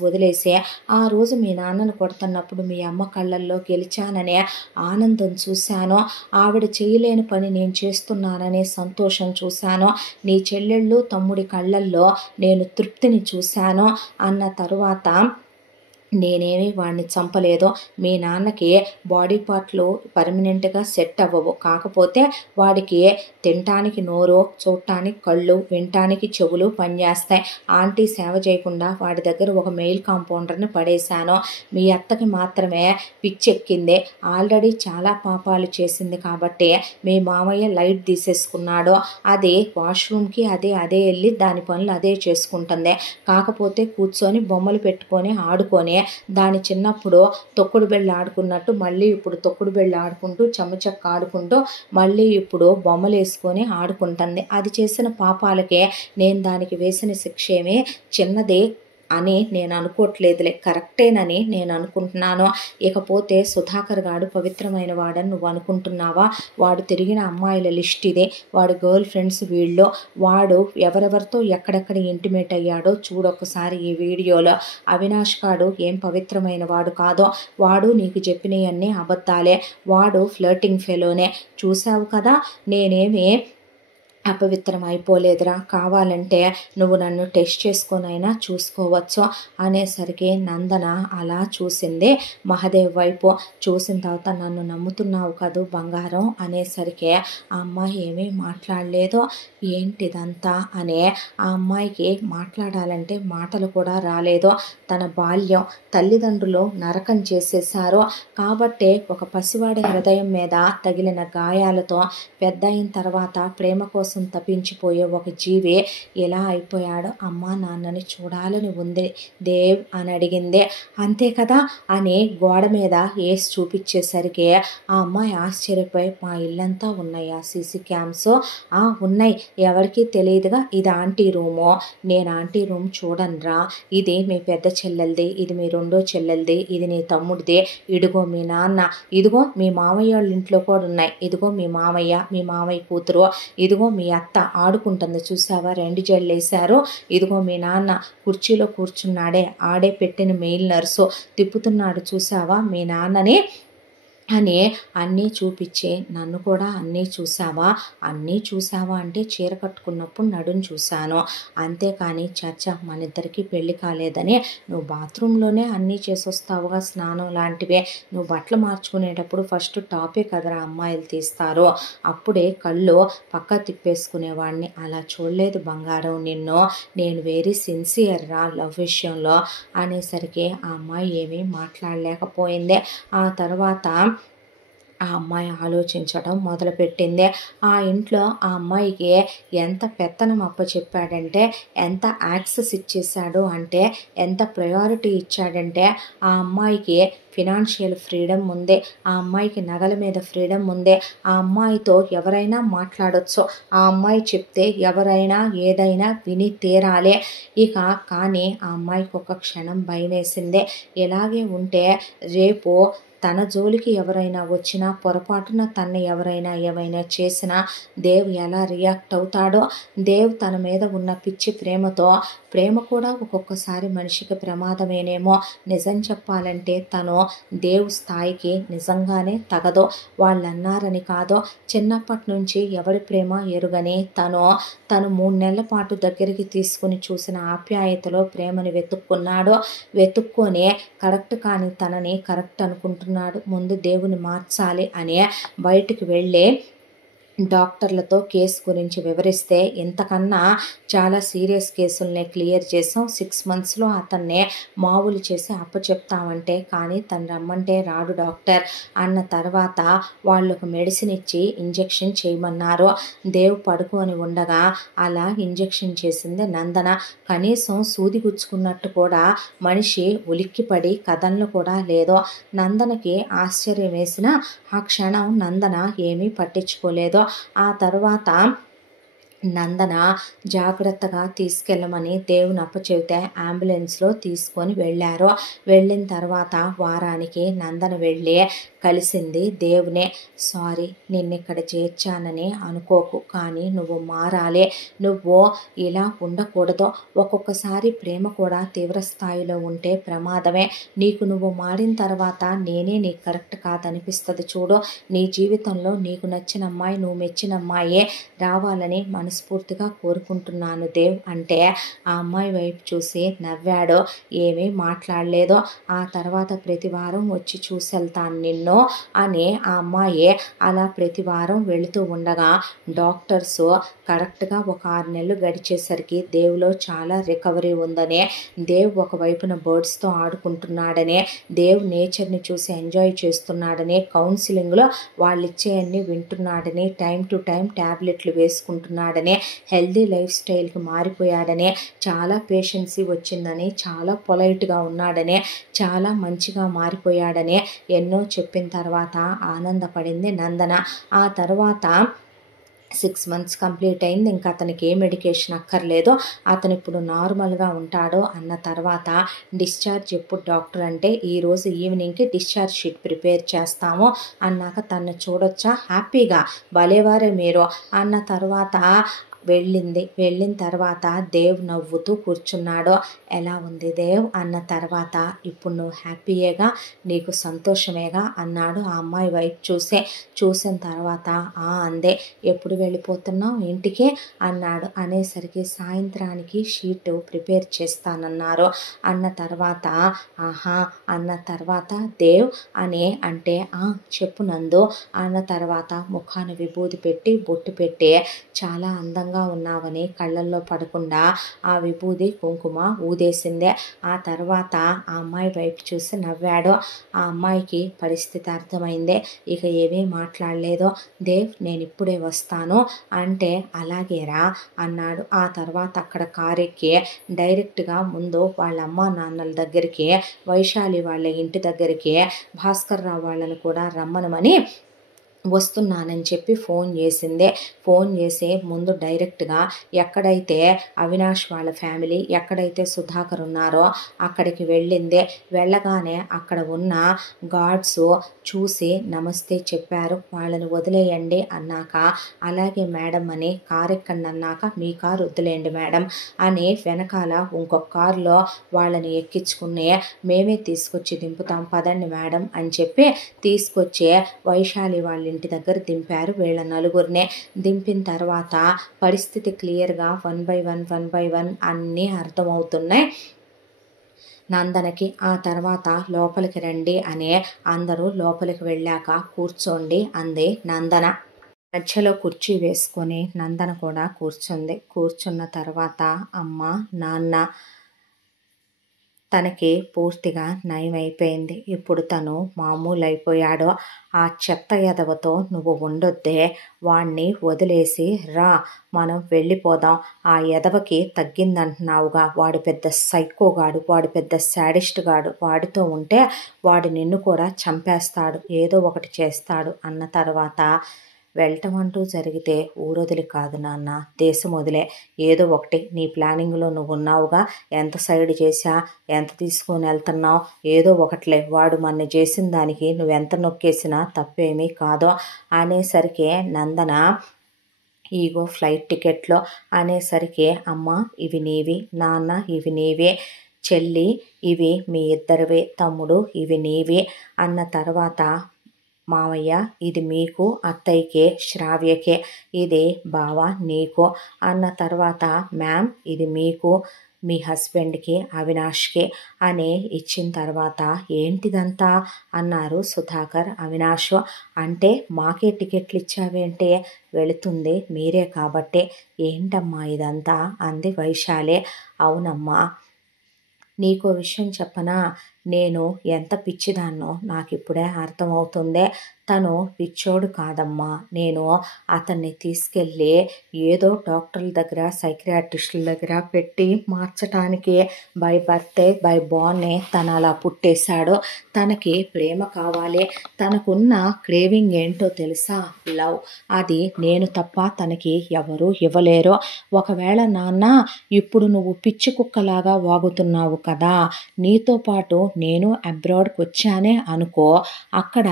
వదిలేసి ఆ రోజు మీ నాన్నను కొడుతున్నప్పుడు మీ అమ్మ కళ్ళల్లో గెలిచాననే ఆనందం చూశాను. ఆవిడ చేయలేని పని నేను చేస్తున్నాననే సంతోషం చూశాను. నీ చెల్లెళ్ళు తమ్ముడి కళ్ళల్లో నేను తృప్తిని చూశాను. అన్న తరువాత నేనేమి వాడిని చంపలేదు. మీ నాన్నకి బాడీ పార్ట్లు పర్మనెంట్గా సెట్ అవ్వవు. కాకపోతే వాడికి తినటానికి నోరు, చూడటానికి కళ్ళు, వినటానికి చెవులు పనిచేస్తాయి. ఆంటీ సేవ చేయకుండా వాడి దగ్గర ఒక మెయిల్ కాంపౌండర్ని పడేశాను. మీ అత్తకి మాత్రమే పిచ్చెక్కింది. ఆల్రెడీ చాలా పాపాలు చేసింది కాబట్టి మీ మామయ్య లైట్ తీసేసుకున్నాడు. అది వాష్రూమ్కి అదే వెళ్ళి దాని పనులు అదే చేసుకుంటుంది. కాకపోతే కూర్చొని బొమ్మలు పెట్టుకొని ఆడుకొని దాని చిన్నప్పుడు తొక్కుడు బిళ్ళ ఆడుకున్నట్టు మళ్ళీ ఇప్పుడు తొక్కుడు బిళ్ళ ఆడుకుంటూ చెమ్మచక్క ఆడుకుంటూ మళ్ళీ ఇప్పుడు బొమ్మలు వేసుకొని ఆడుకుంటుంది. అది చేసిన పాపాలకే నేను దానికి వేసిన శిక్ష ఏమీ చిన్నది అని నేను అనుకోవట్లేదులే, కరెక్టేనని నేను అనుకుంటున్నాను. ఇకపోతే సుధాకర్ గాడు పవిత్రమైన వాడని నువ్వు అనుకుంటున్నావా? వాడు తిరిగిన అమ్మాయిల లిస్ట్ ఇదే. వాడు గర్ల్ ఫ్రెండ్స్ వీళ్ళు. వాడు ఎవరెవరితో ఎక్కడెక్కడ ఇంటిమేట్ అయ్యాడో చూడొక్కసారి ఈ వీడియోలో. అవినాష్ గాడు ఏం పవిత్రమైన వాడు కాదో. వాడు నీకు చెప్పినవన్నీ అబద్ధాలే. వాడు ఫ్లర్టింగ్ ఫెలోనే. చూసావు కదా, నేనేమి అపవిత్రం అయిపోలేదురా. కావాలంటే నువ్వు నన్ను టెస్ట్ చేసుకొనైనా చూసుకోవచ్చు అనేసరికి నందన అలా చూసింది మహదేవ్ వైపు. చూసిన తర్వాత నన్ను నమ్ముతున్నావు కదూ బంగారం అనేసరికి ఆ అమ్మాయి ఏమీ మాట్లాడలేదు. ఏంటిదంతా అనే ఆ అమ్మాయికి మాట్లాడాలంటే మాటలు కూడా రాలేదు. తన బాల్యం తల్లిదండ్రులు నరకం చేసేశారు కాబట్టే ఒక పసివాడి హృదయం మీద తగిలిన గాయాలతో పెద్ద అయిన తర్వాత ప్రేమ కోసం కోసం తప్పించిపోయే ఒక జీవి ఎలా అయిపోయాడో అమ్మా నాన్నని చూడాలని ఉంది దేవ్ అని అడిగింది. అంతే కదా అని గోడ మీద వేసి చూపించేసరికి ఆ అమ్మాయి ఆశ్చర్యపోయి, మా ఇల్లంతా ఉన్నాయా సీసీ క్యామ్స్? ఉన్నాయి, ఎవరికి తెలియదుగా, ఇది ఆంటీ రూము, నేను ఆంటీ రూమ్ చూడనురా, ఇది మీ పెద్ద చెల్లెలది, ఇది మీ రెండో చెల్లెలది, ఇది నీ తమ్ముడిది, ఇదిగో మీ నాన్న, ఇదిగో మీ మామయ్య వాళ్ళ ఇంట్లో కూడా ఉన్నాయి, ఇదిగో మీ మామయ్య కూతురు, ఇదిగో మీ అత్త ఆడుకుంటుంది చూసావా, 2 జళ్ళు వేశారు, ఇదిగో మీ నాన్న కుర్చీలో కూర్చున్నాడే, ఆడే పెట్టిన మెయిల్ నర్సు తిప్పుతున్నాడు చూసావా మీ నాన్నని అని అన్నీ చూపించి, నన్ను కూడా అన్నీ చూసావా అంటే చీర కట్టుకున్నప్పుడు నడుము చూశాను, అంతేకాని చర్చ మన ఇద్దరికి పెళ్లి కాలేదని, నువ్వు బాత్రూంలోనే అన్నీ చేసొస్తావుగా, స్నానం లాంటివే, నువ్వు బట్టలు మార్చుకునేటప్పుడు ఫస్ట్ టాపే కదరా అమ్మాయిలు తీస్తారు, అప్పుడే కళ్ళు పక్క తిప్పేసుకునేవాడిని, అలా చూడలేదు బంగారం నిన్ను, నేను వెరీ సిన్సియర్ రా లవ్ విషయంలో అనేసరికి ఆ అమ్మాయి ఏమీ మాట్లాడలేకపోయింది. ఆ తర్వాత ఆ అమ్మాయి ఆలోచించడం మొదలుపెట్టింది. ఆ ఇంట్లో ఆ అమ్మాయికి ఎంత పెత్తనం అప్పచెప్పాడంటే, ఎంత యాక్సెస్ ఇచ్చేశాడు అంటే, ఎంత ప్రయారిటీ ఇచ్చాడంటే, ఆ అమ్మాయికి ఫినాన్షియల్ ఫ్రీడమ్ ఉంది, ఆ అమ్మాయికి నగల మీద ఫ్రీడమ్ ఉంది, ఆ అమ్మాయితో ఎవరైనా మాట్లాడొచ్చు, ఆ అమ్మాయి చెప్తే ఎవరైనా ఏదైనా విని తీరాలి. ఇక కానీ ఆ అమ్మాయికి ఒక క్షణం భయం వేసింది. ఇలాగే ఉంటే రేపు తన జోలికి ఎవరైనా వచ్చినా, పొరపాటున తన్ని ఎవరైనా ఏమైనా చేసినా దేవ్ ఎలా రియాక్ట్ అవుతాడో, దేవ్ తన మీద ఉన్న పిచ్చి ప్రేమ కూడా ఒక్కొక్కసారి మనిషికి ప్రమాదమేనేమో, నిజం చెప్పాలంటే తను దేవ్ స్థాయికి నిజంగానే తగదు, వాళ్ళు అన్నారని కాదు, చిన్నప్పటి నుంచి ఎవరి ప్రేమ ఎరుగని తను 3 నెలల పాటు దగ్గరికి తీసుకుని చూసిన ఆప్యాయతలో ప్రేమని వెతుక్కొని కరెక్ట్ కానీ తనని కరెక్ట్ అనుకుంటున్నాడు, ముందు దేవుని మార్చాలి అని బయటికి వెళ్ళి డాక్టర్లతో కేసు గురించి వివరిస్తే, ఇంతకన్నా చాలా సీరియస్ కేసుల్ని క్లియర్ చేసాం, 6 monthsలో అతన్ని మామూలు చేసి అప్పచెప్తామంటే, కానీ తను రమ్మంటే రాడు డాక్టర్ అన్న తర్వాత వాళ్ళు ఒక మెడిసిన్ ఇచ్చి ఇంజెక్షన్ చేయమన్నారు. దేవ్ పడుకొని ఉండగా అలా ఇంజెక్షన్ చేసింది నందన. కనీసం సూది గుచ్చుకున్నట్టు కూడా మనిషి ఉలిక్కిపడి కదలను కూడా లేదు. నందనకి ఆశ్చర్యం వేసిన ఆ క్షణం నందన ఏమీ పట్టించుకోలేదు. ఆ తర్వాత నందన జాగ్రత్తగా తీసుకెళ్ళమని దేవుని అప్పచెబితే అంబులెన్స్లో తీసుకొని వెళ్ళారు. వెళ్ళిన తర్వాత వారానికి నందన వెళ్ళి కలిసింది దేవునే. సారీ, నిన్నిక్కడ చేర్చానని అనుకోకు, కానీ నువ్వు మారాలి, నువ్వు ఇలా ఉండకూడదు, ఒక్కొక్కసారి ప్రేమ కూడా తీవ్ర స్థాయిలో ఉంటే ప్రమాదమే, నీకు నువ్వు మారిన తర్వాత నేనే నీకు కరెక్ట్ కాదనిపిస్తుంది చూడు, నీ జీవితంలో నీకు నచ్చిన అమ్మాయి, నువ్వు మెచ్చిన అమ్మాయే రావాలని మనస్ఫూర్తిగా కోరుకుంటున్నాను దేవ్ అంటే, ఆ అమ్మాయి వైపు చూసి నవ్వాడు, ఏమీ మాట్లాడలేదు. ఆ తర్వాత ప్రతి వారం వచ్చి చూసెళ్తాను నిన్ను అని ఆ అమ్మాయి అలా ప్రతి వారం వెళుతూ ఉండగా డాక్టర్స్ కరెక్ట్గా ఒక 6 నెలలు గడిచేసరికి దేవులో చాలా రికవరీ ఉందని, దేవ్ ఒకవైపున బర్డ్స్తో ఆడుకుంటున్నాడని, దేవ్ నేచర్ని చూసి ఎంజాయ్ చేస్తున్నాడని, కౌన్సిలింగ్లో వాళ్ళు ఇచ్చేయన్నీ వింటున్నాడని, టైం టు టైం ట్యాబ్లెట్లు వేసుకుంటున్నాడని, హెల్దీ లైఫ్ స్టైల్కి మారిపోయాడని, చాలా పేషెన్సీ వచ్చిందని, చాలా పొలైట్గా ఉన్నాడని, చాలా మంచిగా మారిపోయాడని ఎన్నో చెప్పిన తర్వాత ఆనందపడింది నందన. ఆ తర్వాత 6 months కంప్లీట్ అయింది. ఇంకా అతనికి ఏ మెడికేషన్ అక్కర్లేదు, అతను ఇప్పుడు నార్మల్గా ఉంటాడు అన్న తర్వాత డిశ్చార్జ్ ఎప్పుడు డాక్టర్ అంటే, ఈరోజు ఈవినింగ్కి డిశ్చార్జ్ షీట్ ప్రిపేర్ చేస్తాము అన్నాక తను చూడొచ్చా, హ్యాపీగా భలేవారే మీరు అన్న తర్వాత వెళ్ళిన తర్వాత దేవ్ నవ్వుతూ కూర్చున్నాడు. ఎలా ఉంది దేవ్ అన్న తర్వాత, ఇప్పుడు నువ్వు హ్యాపీయేగా, నీకు సంతోషమేగా అన్నాడు ఆ అమ్మాయి వైపు చూసిన తర్వాత అందే. ఎప్పుడు వెళ్ళిపోతున్నావు ఇంటికి అన్నాడు. అనేసరికి సాయంత్రానికి షీట్ ప్రిపేర్ చేస్తానన్నారు అన్న తర్వాత, ఆహా అన్న తర్వాత దేవ్ అని అంటే, చెప్పు నందు అన్న తర్వాత ముఖాన విభూది పెట్టి బొట్టు పెట్టి చాలా అందంగా అందంగా ఉన్నావని కళ్ళల్లో పడకుండా ఆ విభూది కుంకుమ ఊదేసిందే. ఆ తర్వాత ఆ అమ్మాయి వైపు చూసి నవ్వాడు. ఆ అమ్మాయికి పరిస్థితి అర్థమైందే. ఇక ఏమీ మాట్లాడలేదు. దేవ్ నేను ఇప్పుడే వస్తాను అంటే అలాగేరా అన్నాడు. ఆ తర్వాత అక్కడ కారెక్కి డైరెక్ట్గా ముందు వాళ్ళ అమ్మా నాన్నల దగ్గరికి, వైశాలి వాళ్ళ ఇంటి దగ్గరికి భాస్కర్ రావు వాళ్ళని కూడా రమ్మనమని వస్తున్నానని చెప్పి ఫోన్ చేసిందే. ఫోన్ చేసి ముందు డైరెక్ట్గా ఎక్కడైతే అవినాష్ వాళ్ళ ఫ్యామిలీ, ఎక్కడైతే సుధాకర్ ఉన్నారో అక్కడికి వెళ్ళిందే. వెళ్ళగానే అక్కడ ఉన్న గార్డ్స్ చూసి నమస్తే చెప్పారు. వాళ్ళని వదిలేయండి అన్నాక అలాగే మేడం అని కారు ఎక్కండి అన్నాక మీ కారు వదిలేయండి మేడం అని వెనకాల ఇంకొక కారులో వాళ్ళని ఎక్కించుకుని మేమే తీసుకొచ్చి దింపుతాం పదండి మేడం అని చెప్పి తీసుకొచ్చి వైశాలి వాళ్ళ ఇంటి దగ్గర దింపారు వీళ్ళ నలుగురినే. దింపిన తర్వాత పరిస్థితి క్లియర్గా 1 by 1 అన్నీ అర్థమవుతున్నాయి నందనకి. ఆ తర్వాత లోపలికి రండి అని అందరూ లోపలికి వెళ్ళాక కూర్చోండి అంది నందన. మధ్యలో కుర్చీ వేసుకొని నందన కూడా కూర్చుంది. కూర్చున్న తర్వాత అమ్మ నాన్న తనకి పూర్తిగా నయమైపోయింది. ఇప్పుడు తను మామూలు అయిపోయాడు. ఆ చెత్త ఎదవతో నువ్వు ఉండొద్దే, వాణ్ణి వదిలేసి రా, మనం వెళ్ళిపోదాం. ఆ ఎదవకి తగ్గిందంటున్నావుగా, వాడు పెద్ద సైకోగాడు, వాడు పెద్ద శాడిస్ట్ గాడు, వాడితో ఉంటే వాడు నిన్ను కూడా చంపేస్తాడు, ఏదో ఒకటి చేస్తాడు అన్న తర్వాత వెళ్ళటం అంటూ జరిగితే ఊరొదిలి కాదు నాన్న, దేశం వదిలే, ఏదో ఒకటి నీ ప్లానింగ్లో నువ్వు ఉన్నావుగా, ఎంత సైడ్ చేసా, ఎంత తీసుకొని వెళ్తున్నావు, ఏదో ఒకట్లే, వాడు మన చేసిన దానికి నువ్వెంత నొక్కేసినా తప్పేమీ కాదు అనేసరికి నందన ఈగో ఫ్లైట్ టికెట్లో అనేసరికి అమ్మ ఇవి నీవి, నాన్న ఇవి నీవే, చెల్లి ఇవి మీ ఇద్దరివే, తమ్ముడు ఇవి నీవి అన్న తర్వాత మావయ్య ఇది మీకు, అత్తయ్యకే, శ్రావ్యకే, ఇది బావ నీకు అన్న తర్వాత మ్యామ్ ఇది మీకు, మీ హస్బెండ్కి, అవినాష్కి అని ఇచ్చిన తర్వాత ఏంటిదంతా అన్నారు సుధాకర్, అవినాష్. అంటే మాకే టికెట్లు ఇచ్చావేంటే, వెళుతుంది మీరే కాబట్టి. ఏంటమ్మా ఇదంతా అంది వైశాలి. అవునమ్మా, నీకో విషయం చెప్పనా, నేను ఎంత పిచ్చిదాన్నో నాకు ఇప్పుడే అర్థమవుతుందే. తను పిచ్చోడు కాదమ్మా, నేను అతన్ని తీసుకెళ్ళి ఏదో డాక్టర్ల దగ్గర, సైకియాట్రిస్టుల దగ్గర పెట్టి మార్చటానికి బై బర్తే బై బోర్నే తను అలా పుట్టేశాడు. తనకి ప్రేమ కావాలి, తనకున్న క్రేవింగ్ ఏంటో తెలుసా, లవ్. అది నేను తప్ప తనకి ఎవరూ ఇవ్వలేరు. ఒకవేళ నాన్న ఇప్పుడు నువ్వు పిచ్చి కుక్కలాగా వాగుతున్నావు కదా, నీతో పాటు నేను అబ్రాడ్కి వచ్చానే అనుకో, అక్కడ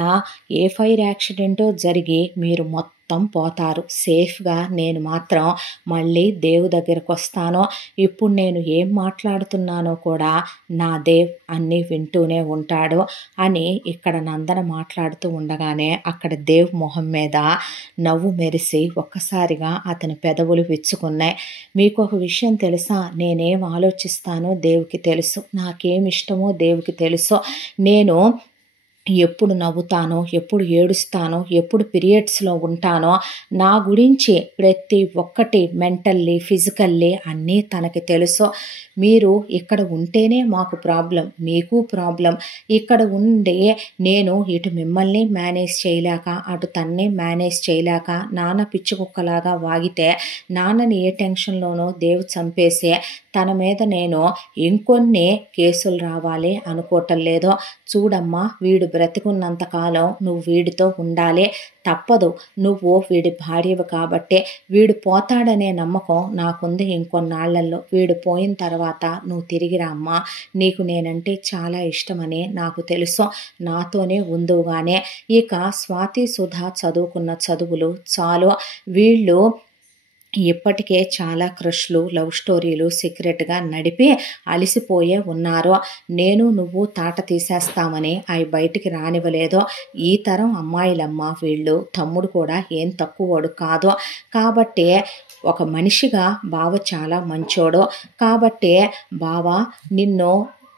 ఏ ఫైర్ యాక్సిడెంటో జరిగి మీరు మొత్తం పోతారు సేఫ్గా, నేను మాత్రం మళ్ళీ దేవు దగ్గరకు వస్తాను. ఇప్పుడు నేను ఏం మాట్లాడుతున్నానో కూడా నా దేవ్ అన్నీ వింటూనే ఉంటాడు అని ఇక్కడ నందన మాట్లాడుతూ ఉండగానే అక్కడ దేవ్ మొహం మీద నవ్వు మెరిసి ఒక్కసారిగా అతని పెదవులు విచ్చుకున్నాయి. మీకు ఒక విషయం తెలుసా, నేనేం ఆలోచిస్తానో దేవుకి తెలుసు, నాకేం ఇష్టమో దేవుకి తెలుసు. నేను ఎప్పుడు నవ్వుతానో, ఎప్పుడు ఏడుస్తానో, ఎప్పుడు పీరియడ్స్లో ఉంటానో, నా గురించి ప్రతి ఒక్కటి మెంటల్లీ, ఫిజికల్లీ అన్నీ తనకి తెలుసు. మీరు ఇక్కడ ఉంటేనే మాకు ప్రాబ్లం, మీకు ప్రాబ్లం. ఇక్కడ ఉండి నేను ఇటు మిమ్మల్ని మేనేజ్ చేయలేక, అటు తన్నే మేనేజ్ చేయలేక నాన్న పిచ్చి కుక్కలాగా వాగితే నాన్నని ఏ టెన్షన్లోనో దేవు చంపేసి తన మీద నేను ఇంకొన్ని కేసులు రావాలి అనుకోవటం లేదో. చూడమ్మా, వీడు బ్రతికున్నంతకాలం నువ్వు వీడితో ఉండాలి, తప్పదు, నువ్వు వీడి భార్యవి కాబట్టి. వీడు పోతాడనే నమ్మకం నాకుంది ఇంకొన్నాళ్లలో. వీడు పోయిన తర్వాత నువ్వు తిరిగి రామ్మా, నీకు నేనంటే చాలా ఇష్టమని నాకు తెలుసు, నాతోనే ఉందువుగానే. ఇక స్వాతి సుధా చదువుకున్న చదువులు చాలు, వీళ్ళు ఇప్పటికే చాలా క్రష్లు, లవ్ స్టోరీలు సీక్రెట్గా నడిపి అలిసిపోయే ఉన్నారు. నేను నువ్వు తాట తీసేస్తామని అవి బయటికి రానివ్వలేదు. ఈ తరం అమ్మాయిలమ్మ వీళ్ళు, తమ్ముడు కూడా ఏం తక్కువడు కాదు. కాబట్టి ఒక మనిషిగా బావ చాలా మంచోడు కాబట్టి బావ నిన్ను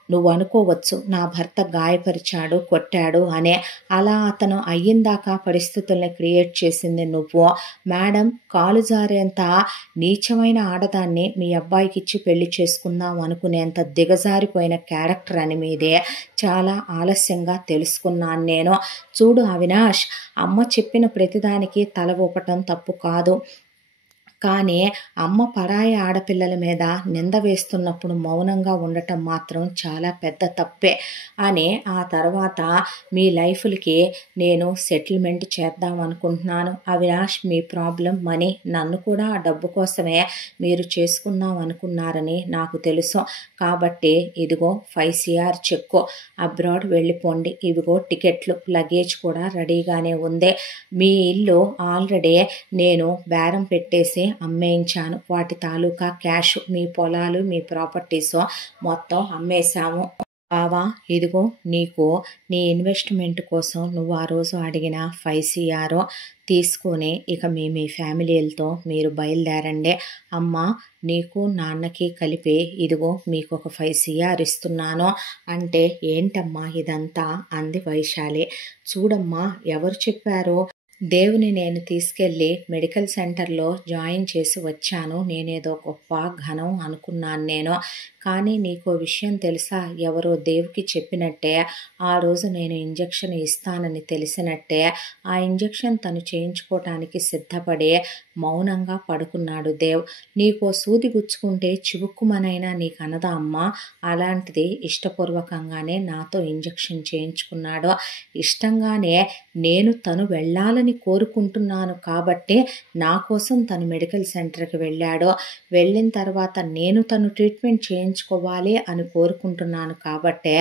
నువ్వు అనుకోవచ్చు నా భర్త గాయపరిచాడు, కొట్టాడు అనే. అలా అతను అయ్యిందాకా పరిస్థితుల్ని క్రియేట్ చేసింది నువ్వు. మేడం కాలు జారేంత నీచమైన ఆడదాన్ని మీ అబ్బాయికి ఇచ్చి పెళ్లి చేసుకుందాం అనుకునేంత దిగజారిపోయిన క్యారెక్టర్ అని మీదే చాలా ఆలస్యంగా తెలుసుకున్నాను నేను. చూడు అవినాష్, అమ్మ చెప్పిన ప్రతిదానికి తల ఊపటం తప్పు కాదు. కానీ అమ్మ పరాయి ఆడపిల్లల మీద నింద వేస్తున్నప్పుడు మౌనంగా ఉండటం మాత్రం చాలా పెద్ద తప్పే అని. ఆ తర్వాత మీ లైఫ్లకి నేను సెటిల్మెంట్ చేద్దాం అనుకుంటున్నాను. అవినాష్, మీ ప్రాబ్లం మనీ. నన్ను కూడా ఆ డబ్బు కోసమే మీరు చేసుకుందాం అనుకున్నారని నాకు తెలుసు. కాబట్టి ఇదిగో 5 CR చెక్కు, అబ్రాడ్ వెళ్ళిపోండి. ఇవిగో టికెట్లు, లగేజ్ కూడా రెడీగానే ఉంది. మీ ఇల్లు ఆల్రెడీ నేను బేరం పెట్టేసి అమ్మేయించాను. వాటి తాలూకా క్యాష్, మీ పొలాలు, మీ ప్రాపర్టీస్ మొత్తం అమ్మేశాము. బావా, ఇదిగో నీకు నీ ఇన్వెస్ట్మెంట్ కోసం నువ్వు ఆ రోజు అడిగిన 5 CR తీసుకొని ఇక మీ ఫ్యామిలీలతో మీరు బయలుదేరండి. అమ్మ, నీకు నాన్నకి కలిపి ఇదిగో మీకు ఒక 5 CR ఇస్తున్నాను అంటే, ఏంటమ్మా ఇదంతా అంది వైశాలి. చూడమ్మా, ఎవరు చెప్పారు? దేవుని నేను తీసుకెళ్ళి మెడికల్ సెంటర్లో జాయిన్ చేసి వచ్చాను. నేనేదో గొప్ప ఘనం అనుకున్నాను నేను. కానీ నీకో విషయం తెలుసా? ఎవరో దేవుకి చెప్పినట్టే ఆ రోజు నేను ఇంజెక్షన్ ఇస్తానని తెలిసినట్టే ఆ ఇంజెక్షన్ తను చేయించుకోవటానికి సిద్ధపడి మౌనంగా పడుకున్నాడు దేవ్. నీకో సూది గుచ్చుకుంటే చివుక్కుమనైనా నీకు అనదా అమ్మా? అలాంటిది ఇష్టపూర్వకంగానే నాతో ఇంజెక్షన్ చేయించుకున్నాడు. ఇష్టంగానే నేను తను వెళ్ళాలని కోరుకుంటున్నాను కాబట్టి నా కోసం తను మెడికల్ సెంటర్కి వెళ్ళాడు. వెళ్ళిన తర్వాత నేను తను ట్రీట్మెంట్ చేయించుకోవాలి అని కోరుకుంటున్నాను కాబట్టే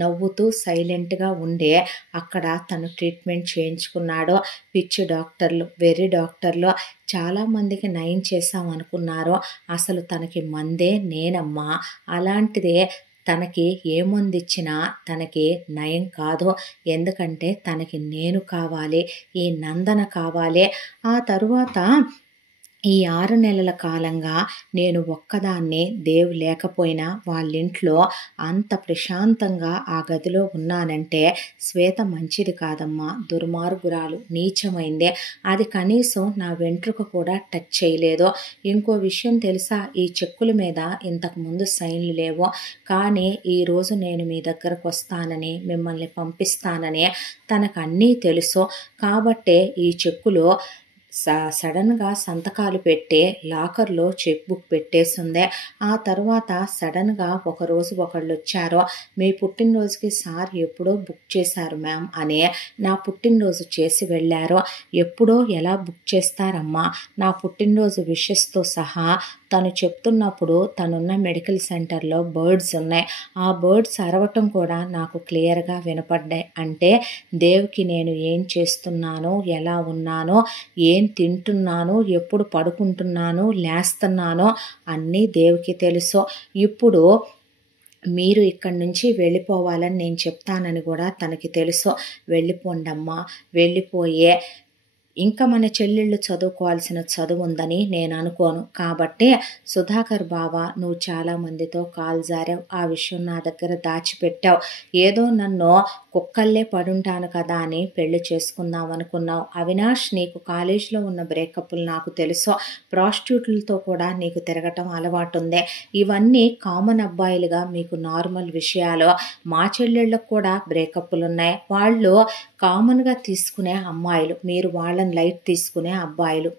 నవ్వుతూ సైలెంట్గా ఉండే అక్కడ తను ట్రీట్మెంట్ చేయించుకున్నాడు. పిచ్చి డాక్టర్లు, వెర్రి డాక్టర్లు చాలామందికి నయం చేశాం అనుకున్నారు. అసలు తనకి మందే నేనమ్మా. అలాంటిదే తనకి ఏ మందు ఇచ్చినా తనకి నయం కాదు. ఎందుకంటే తనకి నేను కావాలి, ఈ నందన కావాలి. ఆ తరువాత ఈ 6 నెలల కాలంగా నేను ఒక్కదాన్ని, దేవ్ లేకపోయినా వాళ్ళింట్లో అంత ప్రశాంతంగా ఆ గదిలో ఉన్నానంటే శ్వేత మంచిది కాదమ్మా, దుర్మార్గురాలు, నీచమైందే. అది కనీసం నా వెంట్రుక కూడా టచ్ చేయలేదు. ఇంకో విషయం తెలుసా? ఈ చెక్కుల మీద ఇంతకుముందు సైన్లు లేవు. కానీ ఈరోజు నేను మీ దగ్గరకు వస్తానని, మిమ్మల్ని పంపిస్తానని తనకు అన్నీ తెలుసు. కాబట్టే ఈ చెక్కులు సడన్గా సంతకాలు పెట్టే లాకర్లో చెక్ బుక్ పెట్టేసిందే. ఆ తర్వాత సడన్గా ఒకరోజు ఒకళ్ళు వచ్చారు. మీ పుట్టినరోజుకి సార్ ఎప్పుడో బుక్ చేశారు మ్యామ్ అని నా పుట్టినరోజు చేసి వెళ్ళారు. ఎప్పుడో ఎలా బుక్ చేస్తారమ్మా? నా పుట్టినరోజు విషెస్తో సహా తను చెప్తున్నప్పుడు తనున్న మెడికల్ సెంటర్లో బర్డ్స్ ఉన్నాయి. ఆ బర్డ్స్ అరవటం కూడా నాకు క్లియర్గా వినపడ్డాయి. అంటే దేవుకి నేను ఏం చేస్తున్నానో, ఎలా ఉన్నానో, ఏం తింటున్నానో, ఎప్పుడు పడుకుంటున్నానో, లేస్తున్నానో అన్నీ దేవుకి తెలుసు. ఇప్పుడు మీరు ఇక్కడి నుంచి వెళ్ళిపోవాలని నేను చెప్తానని కూడా తనకి తెలుసు. వెళ్ళిపోండమ్మా, వెళ్ళిపోయే ఇంకా మన చెల్లెళ్ళు చదువుకోవాల్సిన చదువు ఉందని నేను అనుకోను. కాబట్టి సుధాకర్ బావ, నువ్వు చాలామందితో కాలు జారావు, ఆ విషయం నా దగ్గర దాచిపెట్టావు. ఏదో నన్ను కుక్కల్లే పడుంటాను కదా అని పెళ్లి చేసుకుందాం అనుకున్నావు. అవినాష్, నీకు కాలేజీలో ఉన్న బ్రేకప్లు నాకు తెలుసు. ప్రాస్టిట్యూట్లతో కూడా నీకు తిరగటం అలవాటు ఉంది. ఇవన్నీ కామన్ అబ్బాయిలుగా మీకు నార్మల్ విషయాలు. మా చెల్లెళ్ళకు కూడా బ్రేకప్లు ఉన్నాయి. వాళ్ళు కామన్గా తీసుకునే అమ్మాయిలు, మీరు వాళ్ళని లైట్ తీసుకునే అబ్బాయిలు.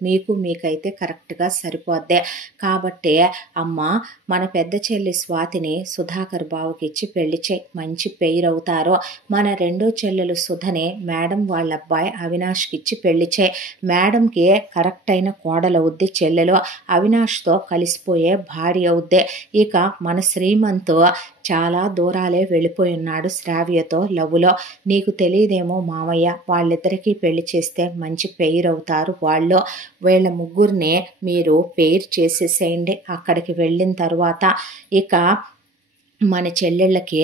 మీకైతే కరెక్ట్గా సరిపోద్దే. కాబట్టి అమ్మ, మన పెద్ద చెల్లి స్వాతిని సుధాకర్ బావకి ఇచ్చి పెళ్లి చేయి, మంచి పేరు అవుతారో. మన రెండో చెల్లెలు సుధని మేడం వాళ్ళ అబ్బాయి అవినాష్కి ఇచ్చి పెళ్లి చేయి. మేడంకి కరెక్ట్ అయిన కోడలు అవుద్ది చెల్లెలు, అవినాష్తో కలిసిపోయే భార్య అవుద్ది. ఇక మన శ్రీమంత్ చాలా దూరాలే వెళ్ళిపోయి ఉన్నాడు శ్రావ్యతో లవ్లో. నీకు తెలియదేమో మామయ్య, వాళ్ళిద్దరికీ పెళ్లి చేస్తే మంచి పేరు అవుతారు వాళ్ళు. వీళ్ళ ముగ్గురిని మీరు పేరు చేసేసేయండి. అక్కడికి వెళ్ళిన తర్వాత ఇక మన చెల్లెళ్ళకి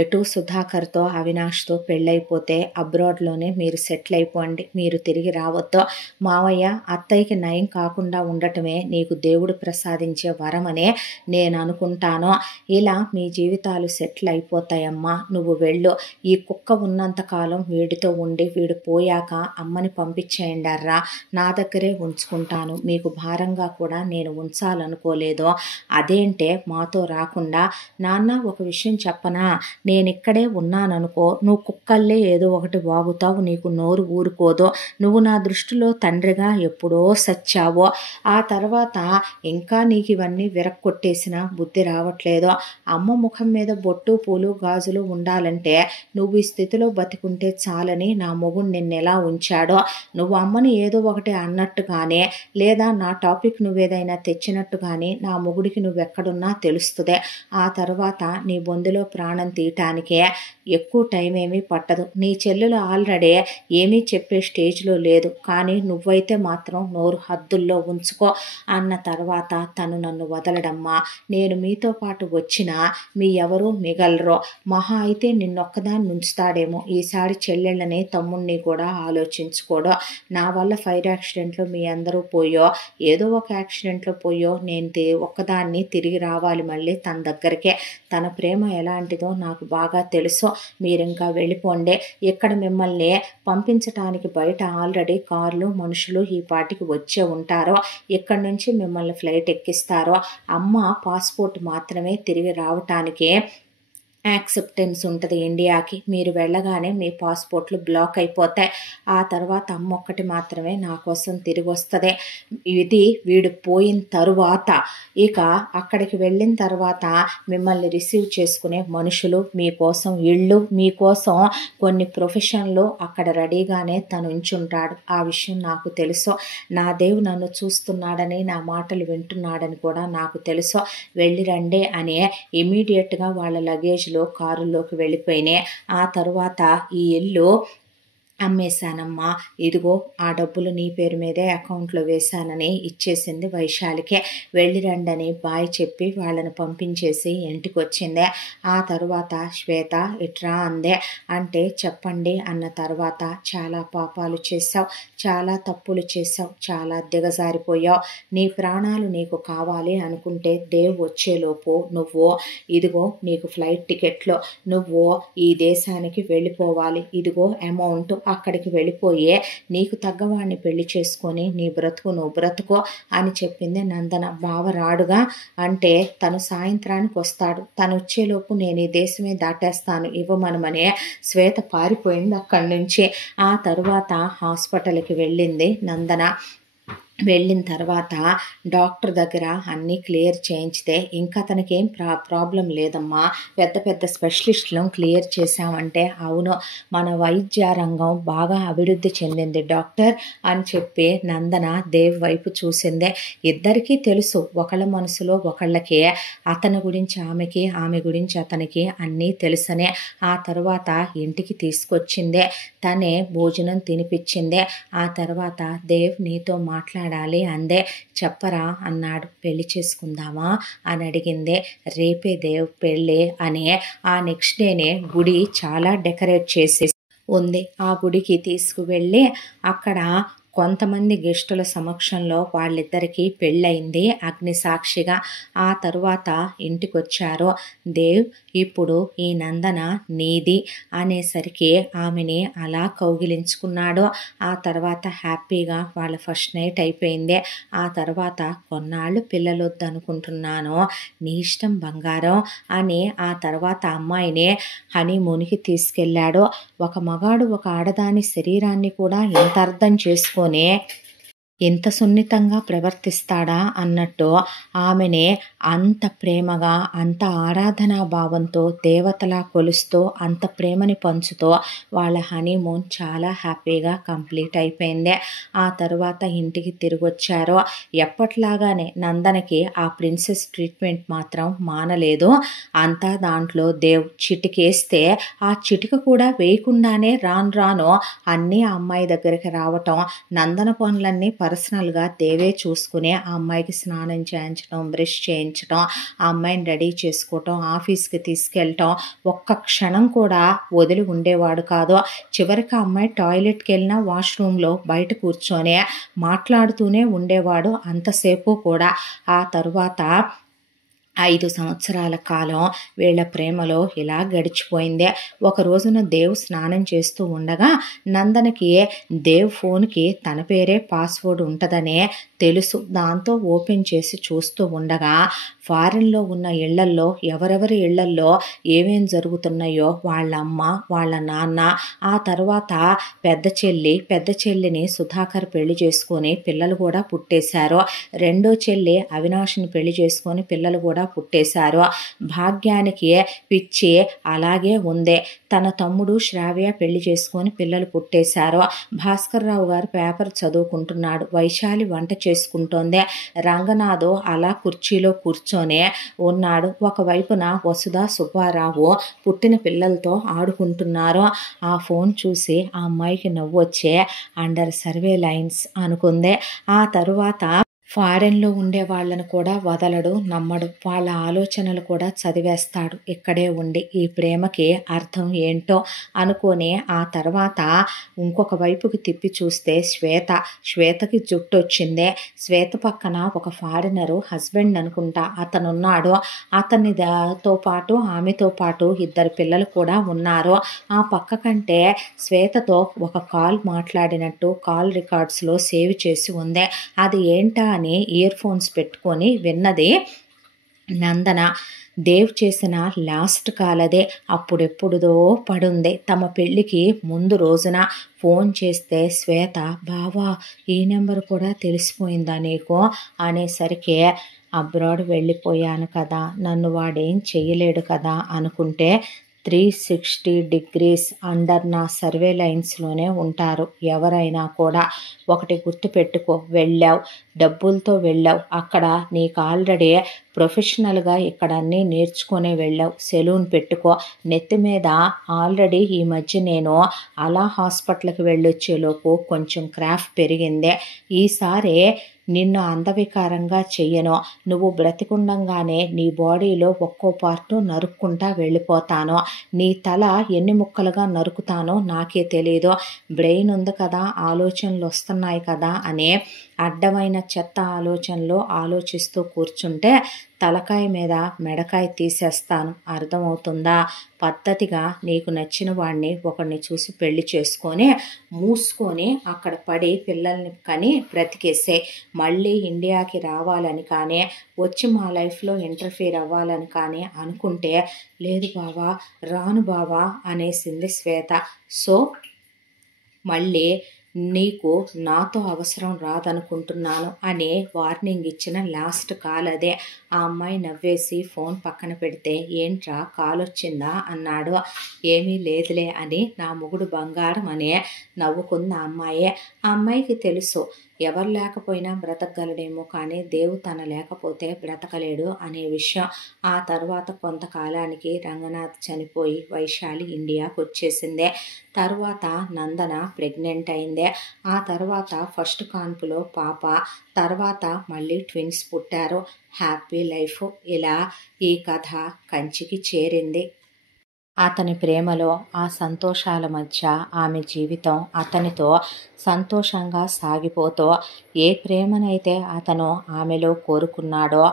ఎటు సుధాకర్తో అవినాష్తో పెళ్ళైపోతే అబ్రాడ్లోనే మీరు సెటిల్ అయిపోండి, మీరు తిరిగి రావద్దు మావయ్య. అత్తయ్యకి నయం కాకుండా ఉండటమే నీకు దేవుడు ప్రసాదించే వరమనే నేను అనుకుంటాను. ఇలా మీ జీవితాలు సెటిల్ అయిపోతాయమ్మా, నువ్వు వెళ్ళు. ఈ కుక్క ఉన్నంతకాలం వీడితో ఉండి వీడు పోయాక అమ్మని పంపించేయండర్రా, నా దగ్గరే ఉంచుకుంటాను, మీకు భారంగా కూడా నేను ఉంచాలనుకోలేదు. అదేంటే మాతో రాకుండా? నాన్న ఒక విషయం చెప్పనా, నేనిక్కడే ఉన్నాననుకో, నువ్వు కుక్కల్లే ఏదో ఒకటి వాగుతావు, నీకు నోరు ఊరుకోదు. నువ్వు నా దృష్టిలో తండ్రిగా ఎప్పుడో సచ్చావో, ఆ తర్వాత ఇంకా నీకు ఇవన్నీ విరక్కొట్టేసిన బుద్ధి రావట్లేదు. అమ్మ ముఖం మీద బొట్టు పూలు గాజులు ఉండాలంటే నువ్వు ఈ స్థితిలో బతికుంటే చాలని నా మొగుడు నిన్నెలా ఉంచాడో, నువ్వు అమ్మని ఏదో ఒకటి అన్నట్టుగానే లేదా నా టాపిక్ నువ్వేదైనా తెచ్చినట్టుగానే నా మొగుడికి నువ్వెక్కడున్నా తెలుస్తుంది. ఆ తర్వాత నీ బొందులో ప్రాణం తీయటానికే ఎక్కువ టైం ఏమీ పట్టదు. నీ చెల్లెలు ఆల్రెడీ ఏమీ చెప్పే స్టేజ్లో లేదు, కానీ నువ్వైతే మాత్రం నోరు హద్దుల్లో ఉంచుకో అన్న తర్వాత తను నన్ను వదలడమ్మా. నేను మీతో పాటు వచ్చినా మీ ఎవరూ మిగలరు, మహా అయితే నిన్నొక్కదాన్ని ఉంచుతాడేమో. ఈసారి చెల్లెళ్ళని తమ్ముణ్ణి కూడా ఆలోచించుకోడు. నా వల్ల ఫైర్ యాక్సిడెంట్లో మీ అందరూ పోయో ఏదో ఒక యాక్సిడెంట్లో పోయో నేను ఒక్కదాన్ని తిరిగి రావాలి మళ్ళీ తన దగ్గరికే. తన ప్రేమ ఎలాంటిదో నాకు బాగా తెలుసు. మీరింకా వెళ్ళిపోండి. ఇక్కడ మిమ్మల్ని పంపించటానికి బయట ఆల్రెడీ కార్లు మనుషులు ఈ పాటికి వచ్చే ఉంటారో, ఇక్కడి నుంచి మిమ్మల్ని ఫ్లైట్ ఎక్కిస్తారో. అమ్మ పాస్పోర్ట్ మాత్రమే తిరిగి రావటానికి యాక్సెప్టెన్స్ ఉంటుంది ఇండియాకి. మీరు వెళ్ళగానే మీ పాస్పోర్ట్లు బ్లాక్ అయిపోతాయి. ఆ తర్వాత అమ్మ ఒక్కటి మాత్రమే నా కోసం తిరిగి వస్తుంది. ఇది వీడు పోయిన తరువాత ఇక అక్కడికి వెళ్ళిన తర్వాత మిమ్మల్ని రిసీవ్ చేసుకునే మనుషులు, మీకోసం ఇళ్ళు, మీకోసం కొన్ని ప్రొఫెషన్లు అక్కడ రెడీగానే తను ఉంచుంటాడు. ఆ విషయం నాకు తెలుసు. నా దేవుడు నన్ను చూస్తున్నాడని, నా మాటలు వింటున్నాడని కూడా నాకు తెలుసు. వెళ్ళి రండి అని ఇమీడియట్గా వాళ్ళ లగేజ్ కారులోకి వెళ్ళిపోయినాయి. ఆ తరువాత ఈ ఇల్లు అమ్మేశానమ్మా, ఇదిగో ఆ డబ్బులు నీ పేరు మీదే అకౌంట్లో వేశానని ఇచ్చేసింది వైశాలికే. వెళ్ళి రండని బాయ్ చెప్పి వాళ్ళని పంపించేసి ఇంటికి వచ్చిందే. ఆ తరువాత శ్వేత ఇట్రా అందే. అంటే చెప్పండి అన్న తర్వాత చాలా పాపాలు చేసావు, చాలా తప్పులు చేసావు, చాలా దిగజారిపోయావు. నీ ప్రాణాలు నీకు కావాలి అనుకుంటే దేవ్ వచ్చేలోపు నువ్వు ఇదిగో నీకు ఫ్లైట్ టికెట్లు, నువ్వు ఈ దేశానికి వెళ్ళిపోవాలి, ఇదిగో అమౌంట్, అక్కడికి వెళ్ళిపోయే నీకు తగ్గవాడిని పెళ్లి చేసుకొని నీ బ్రతుకు నువ్వు బ్రతుకో అని చెప్పింది నందన. బావ రాడుగా అంటే తను సాయంత్రానికి వస్తాడు, తను వచ్చేలోపు నేను ఈ దేశమే దాటేస్తాను ఇవ్వమనమనే శ్వేత పారిపోయింది అక్కడి నుంచి. ఆ తరువాత హాస్పిటల్కి వెళ్ళింది నందన. వెళ్ళిన తర్వాత డాక్టర్ దగ్గర అన్నీ క్లియర్ చేయించితే ఇంకా తనకి ఏం ప్రాబ్లం లేదమ్మా, పెద్ద పెద్ద స్పెషలిస్టులను క్లియర్ చేశామంటే అవును మన వైద్య రంగం బాగా అభివృద్ధి చెందింది డాక్టర్ అని చెప్పి నందన దేవ్ వైపు చూసిందే. ఇద్దరికీ తెలుసు ఒకళ్ళ మనసులో ఒకళ్ళకి, అతని గురించి ఆమెకి, ఆమె గురించి అతనికి అన్నీ తెలుసనే. ఆ తర్వాత ఇంటికి తీసుకొచ్చిందే, తనే భోజనం తినిపించిందే. ఆ తర్వాత దేవ్ నీతో మాట్లాడాలి అందే. చెప్పరా అన్నాడు. పెళ్లి చేసుకుందామా అని అడిగిందే. రేపే దేవ్ పెళ్ళి అని ఆ నెక్స్ట్ డేనే గుడి చాలా డెకరేట్ చేసి ఉంది. ఆ గుడికి తీసుకువెళ్ళి అక్కడ కొంతమంది గెస్టుల సమక్షంలో వాళ్ళిద్దరికీ పెళ్ళయింది అగ్ని సాక్షిగా. ఆ తరువాత ఇంటికి వచ్చారు. దేవ్ ఇప్పుడు ఈ నందన నీది అనేసరికి ఆమెని అలా కౌగిలించుకున్నాడు. ఆ తర్వాత హ్యాపీగా వాళ్ళ ఫస్ట్ నైట్ అయిపోయింది. ఆ తర్వాత కొన్నాళ్ళు పిల్లలు వద్దనుకుంటున్నాను, నీ ఇష్టం బంగారం అని ఆ తర్వాత అమ్మాయిని హనీమూన్కి తీసుకెళ్ళాడు. ఒక మగాడు ఒక ఆడదాని శరీరాన్ని కూడా ఎంత అర్థం చేసుకొని ఎంత సున్నితంగా ప్రవర్తిస్తాడా అన్నట్టు ఆమెనే అంత ప్రేమగా, అంత ఆరాధనా భావంతో, దేవతలా కొలుస్తూ, అంత ప్రేమని పంచుతూ వాళ్ళ హనీమూన్ చాలా హ్యాపీగా కంప్లీట్ అయిపోయింది. ఆ తర్వాత ఇంటికి తిరిగి వచ్చారు. ఎప్పట్లాగానే నందనకి ఆ ప్రిన్సెస్ ట్రీట్మెంట్ మాత్రం మానలేదు. అంతా దాంట్లో దేవ్ చిటికేస్తే ఆ చిటిక కూడా వేయకుండానే రాను రాను అన్నీ ఆ అమ్మాయి దగ్గరికి రావటం, నందన పనులన్నీ పర్సనల్గా దేవే చూసుకుని ఆ అమ్మాయికి స్నానం చేయించడం, బ్రష్ చేయించడం, ఆ అమ్మాయిని రెడీ చేసుకోవటం, ఆఫీస్కి తీసుకెళ్ళటం, ఒక్క క్షణం కూడా వదిలి ఉండేవాడు కాదు. చివరికి ఆ అమ్మాయి టాయిలెట్కి వెళ్ళినా వాష్రూమ్లో బయట కూర్చొని మాట్లాడుతూనే ఉండేవాడు అంతసేపు కూడా. ఆ తరువాత 5 సంవత్సరాల కాలం వీళ్ళ ప్రేమలో ఇలా గడిచిపోయింది. ఒక రోజున దేవ్ స్నానం చేస్తూ ఉండగా నందనకి దేవ్ ఫోన్కి తన పేరే పాస్వర్డ్ ఉంటుందనే తెలుసు. దాంతో ఓపెన్ చేసి చూస్తూ ఉండగా ఫారిన్లో ఉన్న ఇళ్లల్లో ఎవరెవరి ఇళ్లల్లో ఏమేం జరుగుతున్నాయో వాళ్ళ అమ్మ, వాళ్ళ నాన్న, ఆ తర్వాత పెద్ద చెల్లిని సుధాకర్ పెళ్లి చేసుకొని పిల్లలు కూడా పుట్టేశారు. రెండో చెల్లి అవినాష్ని పెళ్లి చేసుకొని పిల్లలు కూడా పుట్టేశారు. భాగ్యానికి పిచ్చి అలాగే ఉంది. తన తమ్ముడు శ్రావ్య పెళ్లి చేసుకొని పిల్లలు పుట్టేశారు. భాస్కర్ రావు గారు పేపర్ చదువుకుంటున్నాడు. వైశాలి వంట చేసుకుంటోంది. రంగనాథ్ అలా కుర్చీలో కూర్చొని ఉన్నాడు. ఒకవైపున వసుధ, సుబ్బారావు పుట్టిన పిల్లలతో ఆడుకుంటున్నారు. ఆ ఫోన్ చూసి ఆ అమ్మాయికి నవ్వు వచ్చే అండర్ సర్వేలైన్స్ అనుకుంది. ఆ తరువాత ఫారెన్లో ఉండే వాళ్ళను కూడా వదలడు, నమ్మడు. వాళ్ళ ఆలోచనలు కూడా చదివేస్తాడు ఇక్కడే ఉండి. ఈ ప్రేమకి అర్థం ఏంటో అనుకొని ఆ తర్వాత ఇంకొక వైపుకి తిప్పి చూస్తే శ్వేతకి జుట్టు వచ్చింది. శ్వేత పక్కన ఒక ఫారినరు హస్బెండ్ అనుకుంటా అతనున్నాడు. అతనితో పాటు ఆమెతో పాటు 2 పిల్లలు కూడా ఉన్నారు. ఆ పక్క కంటే శ్వేతతో ఒక కాల్ మాట్లాడినట్టు కాల్ రికార్డ్స్లో సేవ్ చేసి ఉంది. అది ఏంటా అని ఇయర్ ఫోన్స్ పెట్టుకొని విన్నది నందన. దేవ్ చేసిన లాస్ట్ కాల్ అదే. అప్పుడెప్పుడుదో పడుంది. తమ పెళ్ళికి ముందు రోజున ఫోన్ చేస్తే శ్వేత, బావా ఈ నెంబర్ కూడా తెలిసిపోయిందా నీకు అనేసరికి అబ్రాడ్ వెళ్ళిపోయాను కదా, నన్ను వాడేం చెయ్యలేడు కదా అనుకుంటే 360 degrees అండర్ నా సర్వేలైన్స్లోనే ఉంటారు ఎవరైనా కూడా. ఒకటి గుర్తుపెట్టుకో, వెళ్ళావు, డబ్బులతో వెళ్ళావు, అక్కడ నీకు ఆల్రెడీ ప్రొఫెషనల్గా ఇక్కడ అన్నీ నేర్చుకొని వెళ్ళావు. సెలూన్ పెట్టుకో, నెత్తి మీద ఆల్రెడీ ఈ మధ్య నేను అలా హాస్పిటల్కి వెళ్ళొచ్చేలోపు కొంచెం క్రాఫ్ పెరిగిందే. ఈసారి నిన్ను అందవికారంగా చెయ్యను. నువ్వు బ్రతికుండంగానే నీ బాడీలో ఒక్కో పార్టు నరుక్కుంటా వెళ్ళిపోతాను. నీ తల ఎన్ని ముక్కలుగా నరుకుతానో నాకే తెలీదు. బ్రెయిన్ ఉంది కదా, ఆలోచనలు వస్తున్నాయి కదా అని అడ్డమైన చెత్త ఆలోచనలు ఆలోచిస్తూ కూర్చుంటే తలకాయ మీద మెడకాయ తీసేస్తాను. అర్థమవుతుందా? పద్ధతిగా నీకు నచ్చిన వాడిని ఒకడిని చూసి పెళ్లి చేసుకొని మూసుకొని అక్కడ పడి పిల్లల్ని కని బ్రతికేసే. మళ్ళీ ఇండియాకి రావాలని కానీ వచ్చి మా లైఫ్లో ఇంటర్ఫీర్ అవ్వాలని కానీ అనుకుంటే లేదు బావా, రాను బావా అనేసింది శ్వేత. సో మళ్ళీ నీకు నాతో అవసరం రాదనుకుంటున్నాను అని వార్నింగ్ ఇచ్చిన లాస్ట్ కాల్ అదే. ఆ అమ్మాయి నవ్వేసి ఫోన్ పక్కన పెడితే ఏంట్రా కాల్ వచ్చిందా అన్నాడు. ఏమీ లేదులే అని నా మొగుడు బంగారం అని నవ్వుకుంది ఆ అమ్మాయే. ఆ అమ్మాయికి తెలుసు ఎవరు లేకపోయినా బ్రతకగలడేమో కానీ దేవు తన లేకపోతే బ్రతకలేడు అనే విషయం. ఆ తర్వాత కొంతకాలానికి రంగనాథ్ చనిపోయి వైశాలి ఇండియాకు వచ్చేసిందే. తర్వాత నందన ప్రెగ్నెంట్ అయిందే. ఆ తర్వాత ఫస్ట్ కాన్పులో పాప, తర్వాత మళ్ళీ ట్విన్స్ పుట్టారు. Happy life. ఇలా ఈ కథ కంచికి చేరింది. అతని ప్రేమలో ఆ సంతోషాల మధ్య ఆమె జీవితం అతనితో సంతోషంగా సాగిపోతూ ఏ ప్రేమనైతే అతను ఆమెలో కోరుకున్నాడో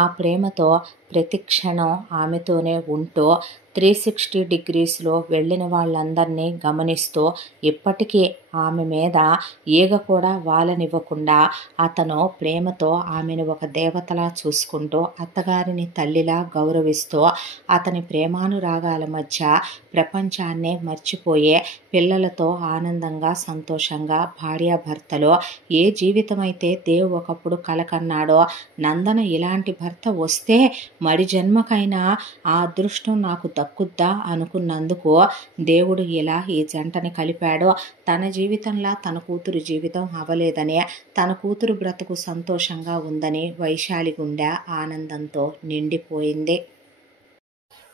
ఆ ప్రేమతో ప్రతి క్షణం ఆమెతోనే ఉంటూ 360 degreesలో వెళ్ళిన వాళ్ళందరినీ గమనిస్తూ ఇప్పటికీ ఆమె మీద ఈగ కూడా వాలనివ్వకుండా అతను ప్రేమతో ఆమెను ఒక దేవతలా చూసుకుంటూ అత్తగారిని తల్లిలా గౌరవిస్తూ అతని ప్రేమానురాగాల మధ్య ప్రపంచాన్నే మర్చిపోయే పిల్లలతో ఆనందంగా సంతోషంగా భార్యాభర్తలో ఏ జీవితం అయితే దేవ్ ఒకప్పుడు కలకన్నాడో నందన ఇలాంటి భర్త వస్తే మరి జన్మకైనా ఆ అదృష్టం నాకు దక్కుద్దా అనుకున్నందుకు దేవుడు ఇలా ఈ జంటని కలిపాడో. తన జీవితంలా తన కూతురు జీవితం అవ్వలేదని, తన కూతురు బ్రతుకు సంతోషంగా ఉందని వైశాలి గుండె ఆనందంతో నిండిపోయింది.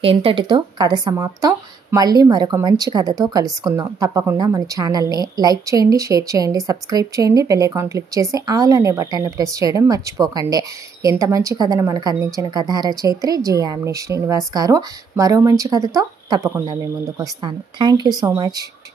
ఎంతటితో కథ సమాప్తం. మళ్ళీ మరొక మంచి కథతో కలుసుకుందాం. తప్పకుండా మన ఛానల్ని లైక్ చేయండి, షేర్ చేయండి, సబ్స్క్రైబ్ చేయండి, బెల్ ఐకాన్ క్లిక్ చేసి ఆల్ అనే బటన్ని ప్రెస్ చేయడం మర్చిపోకండి. ఎంత మంచి కథను మనకు అందించిన కథా రచయిత్రి జి. యామిని శ్రీనివాస్ గారు. మరో మంచి కథతో తప్పకుండా మీ ముందుకు వస్తాను. Thank you so much.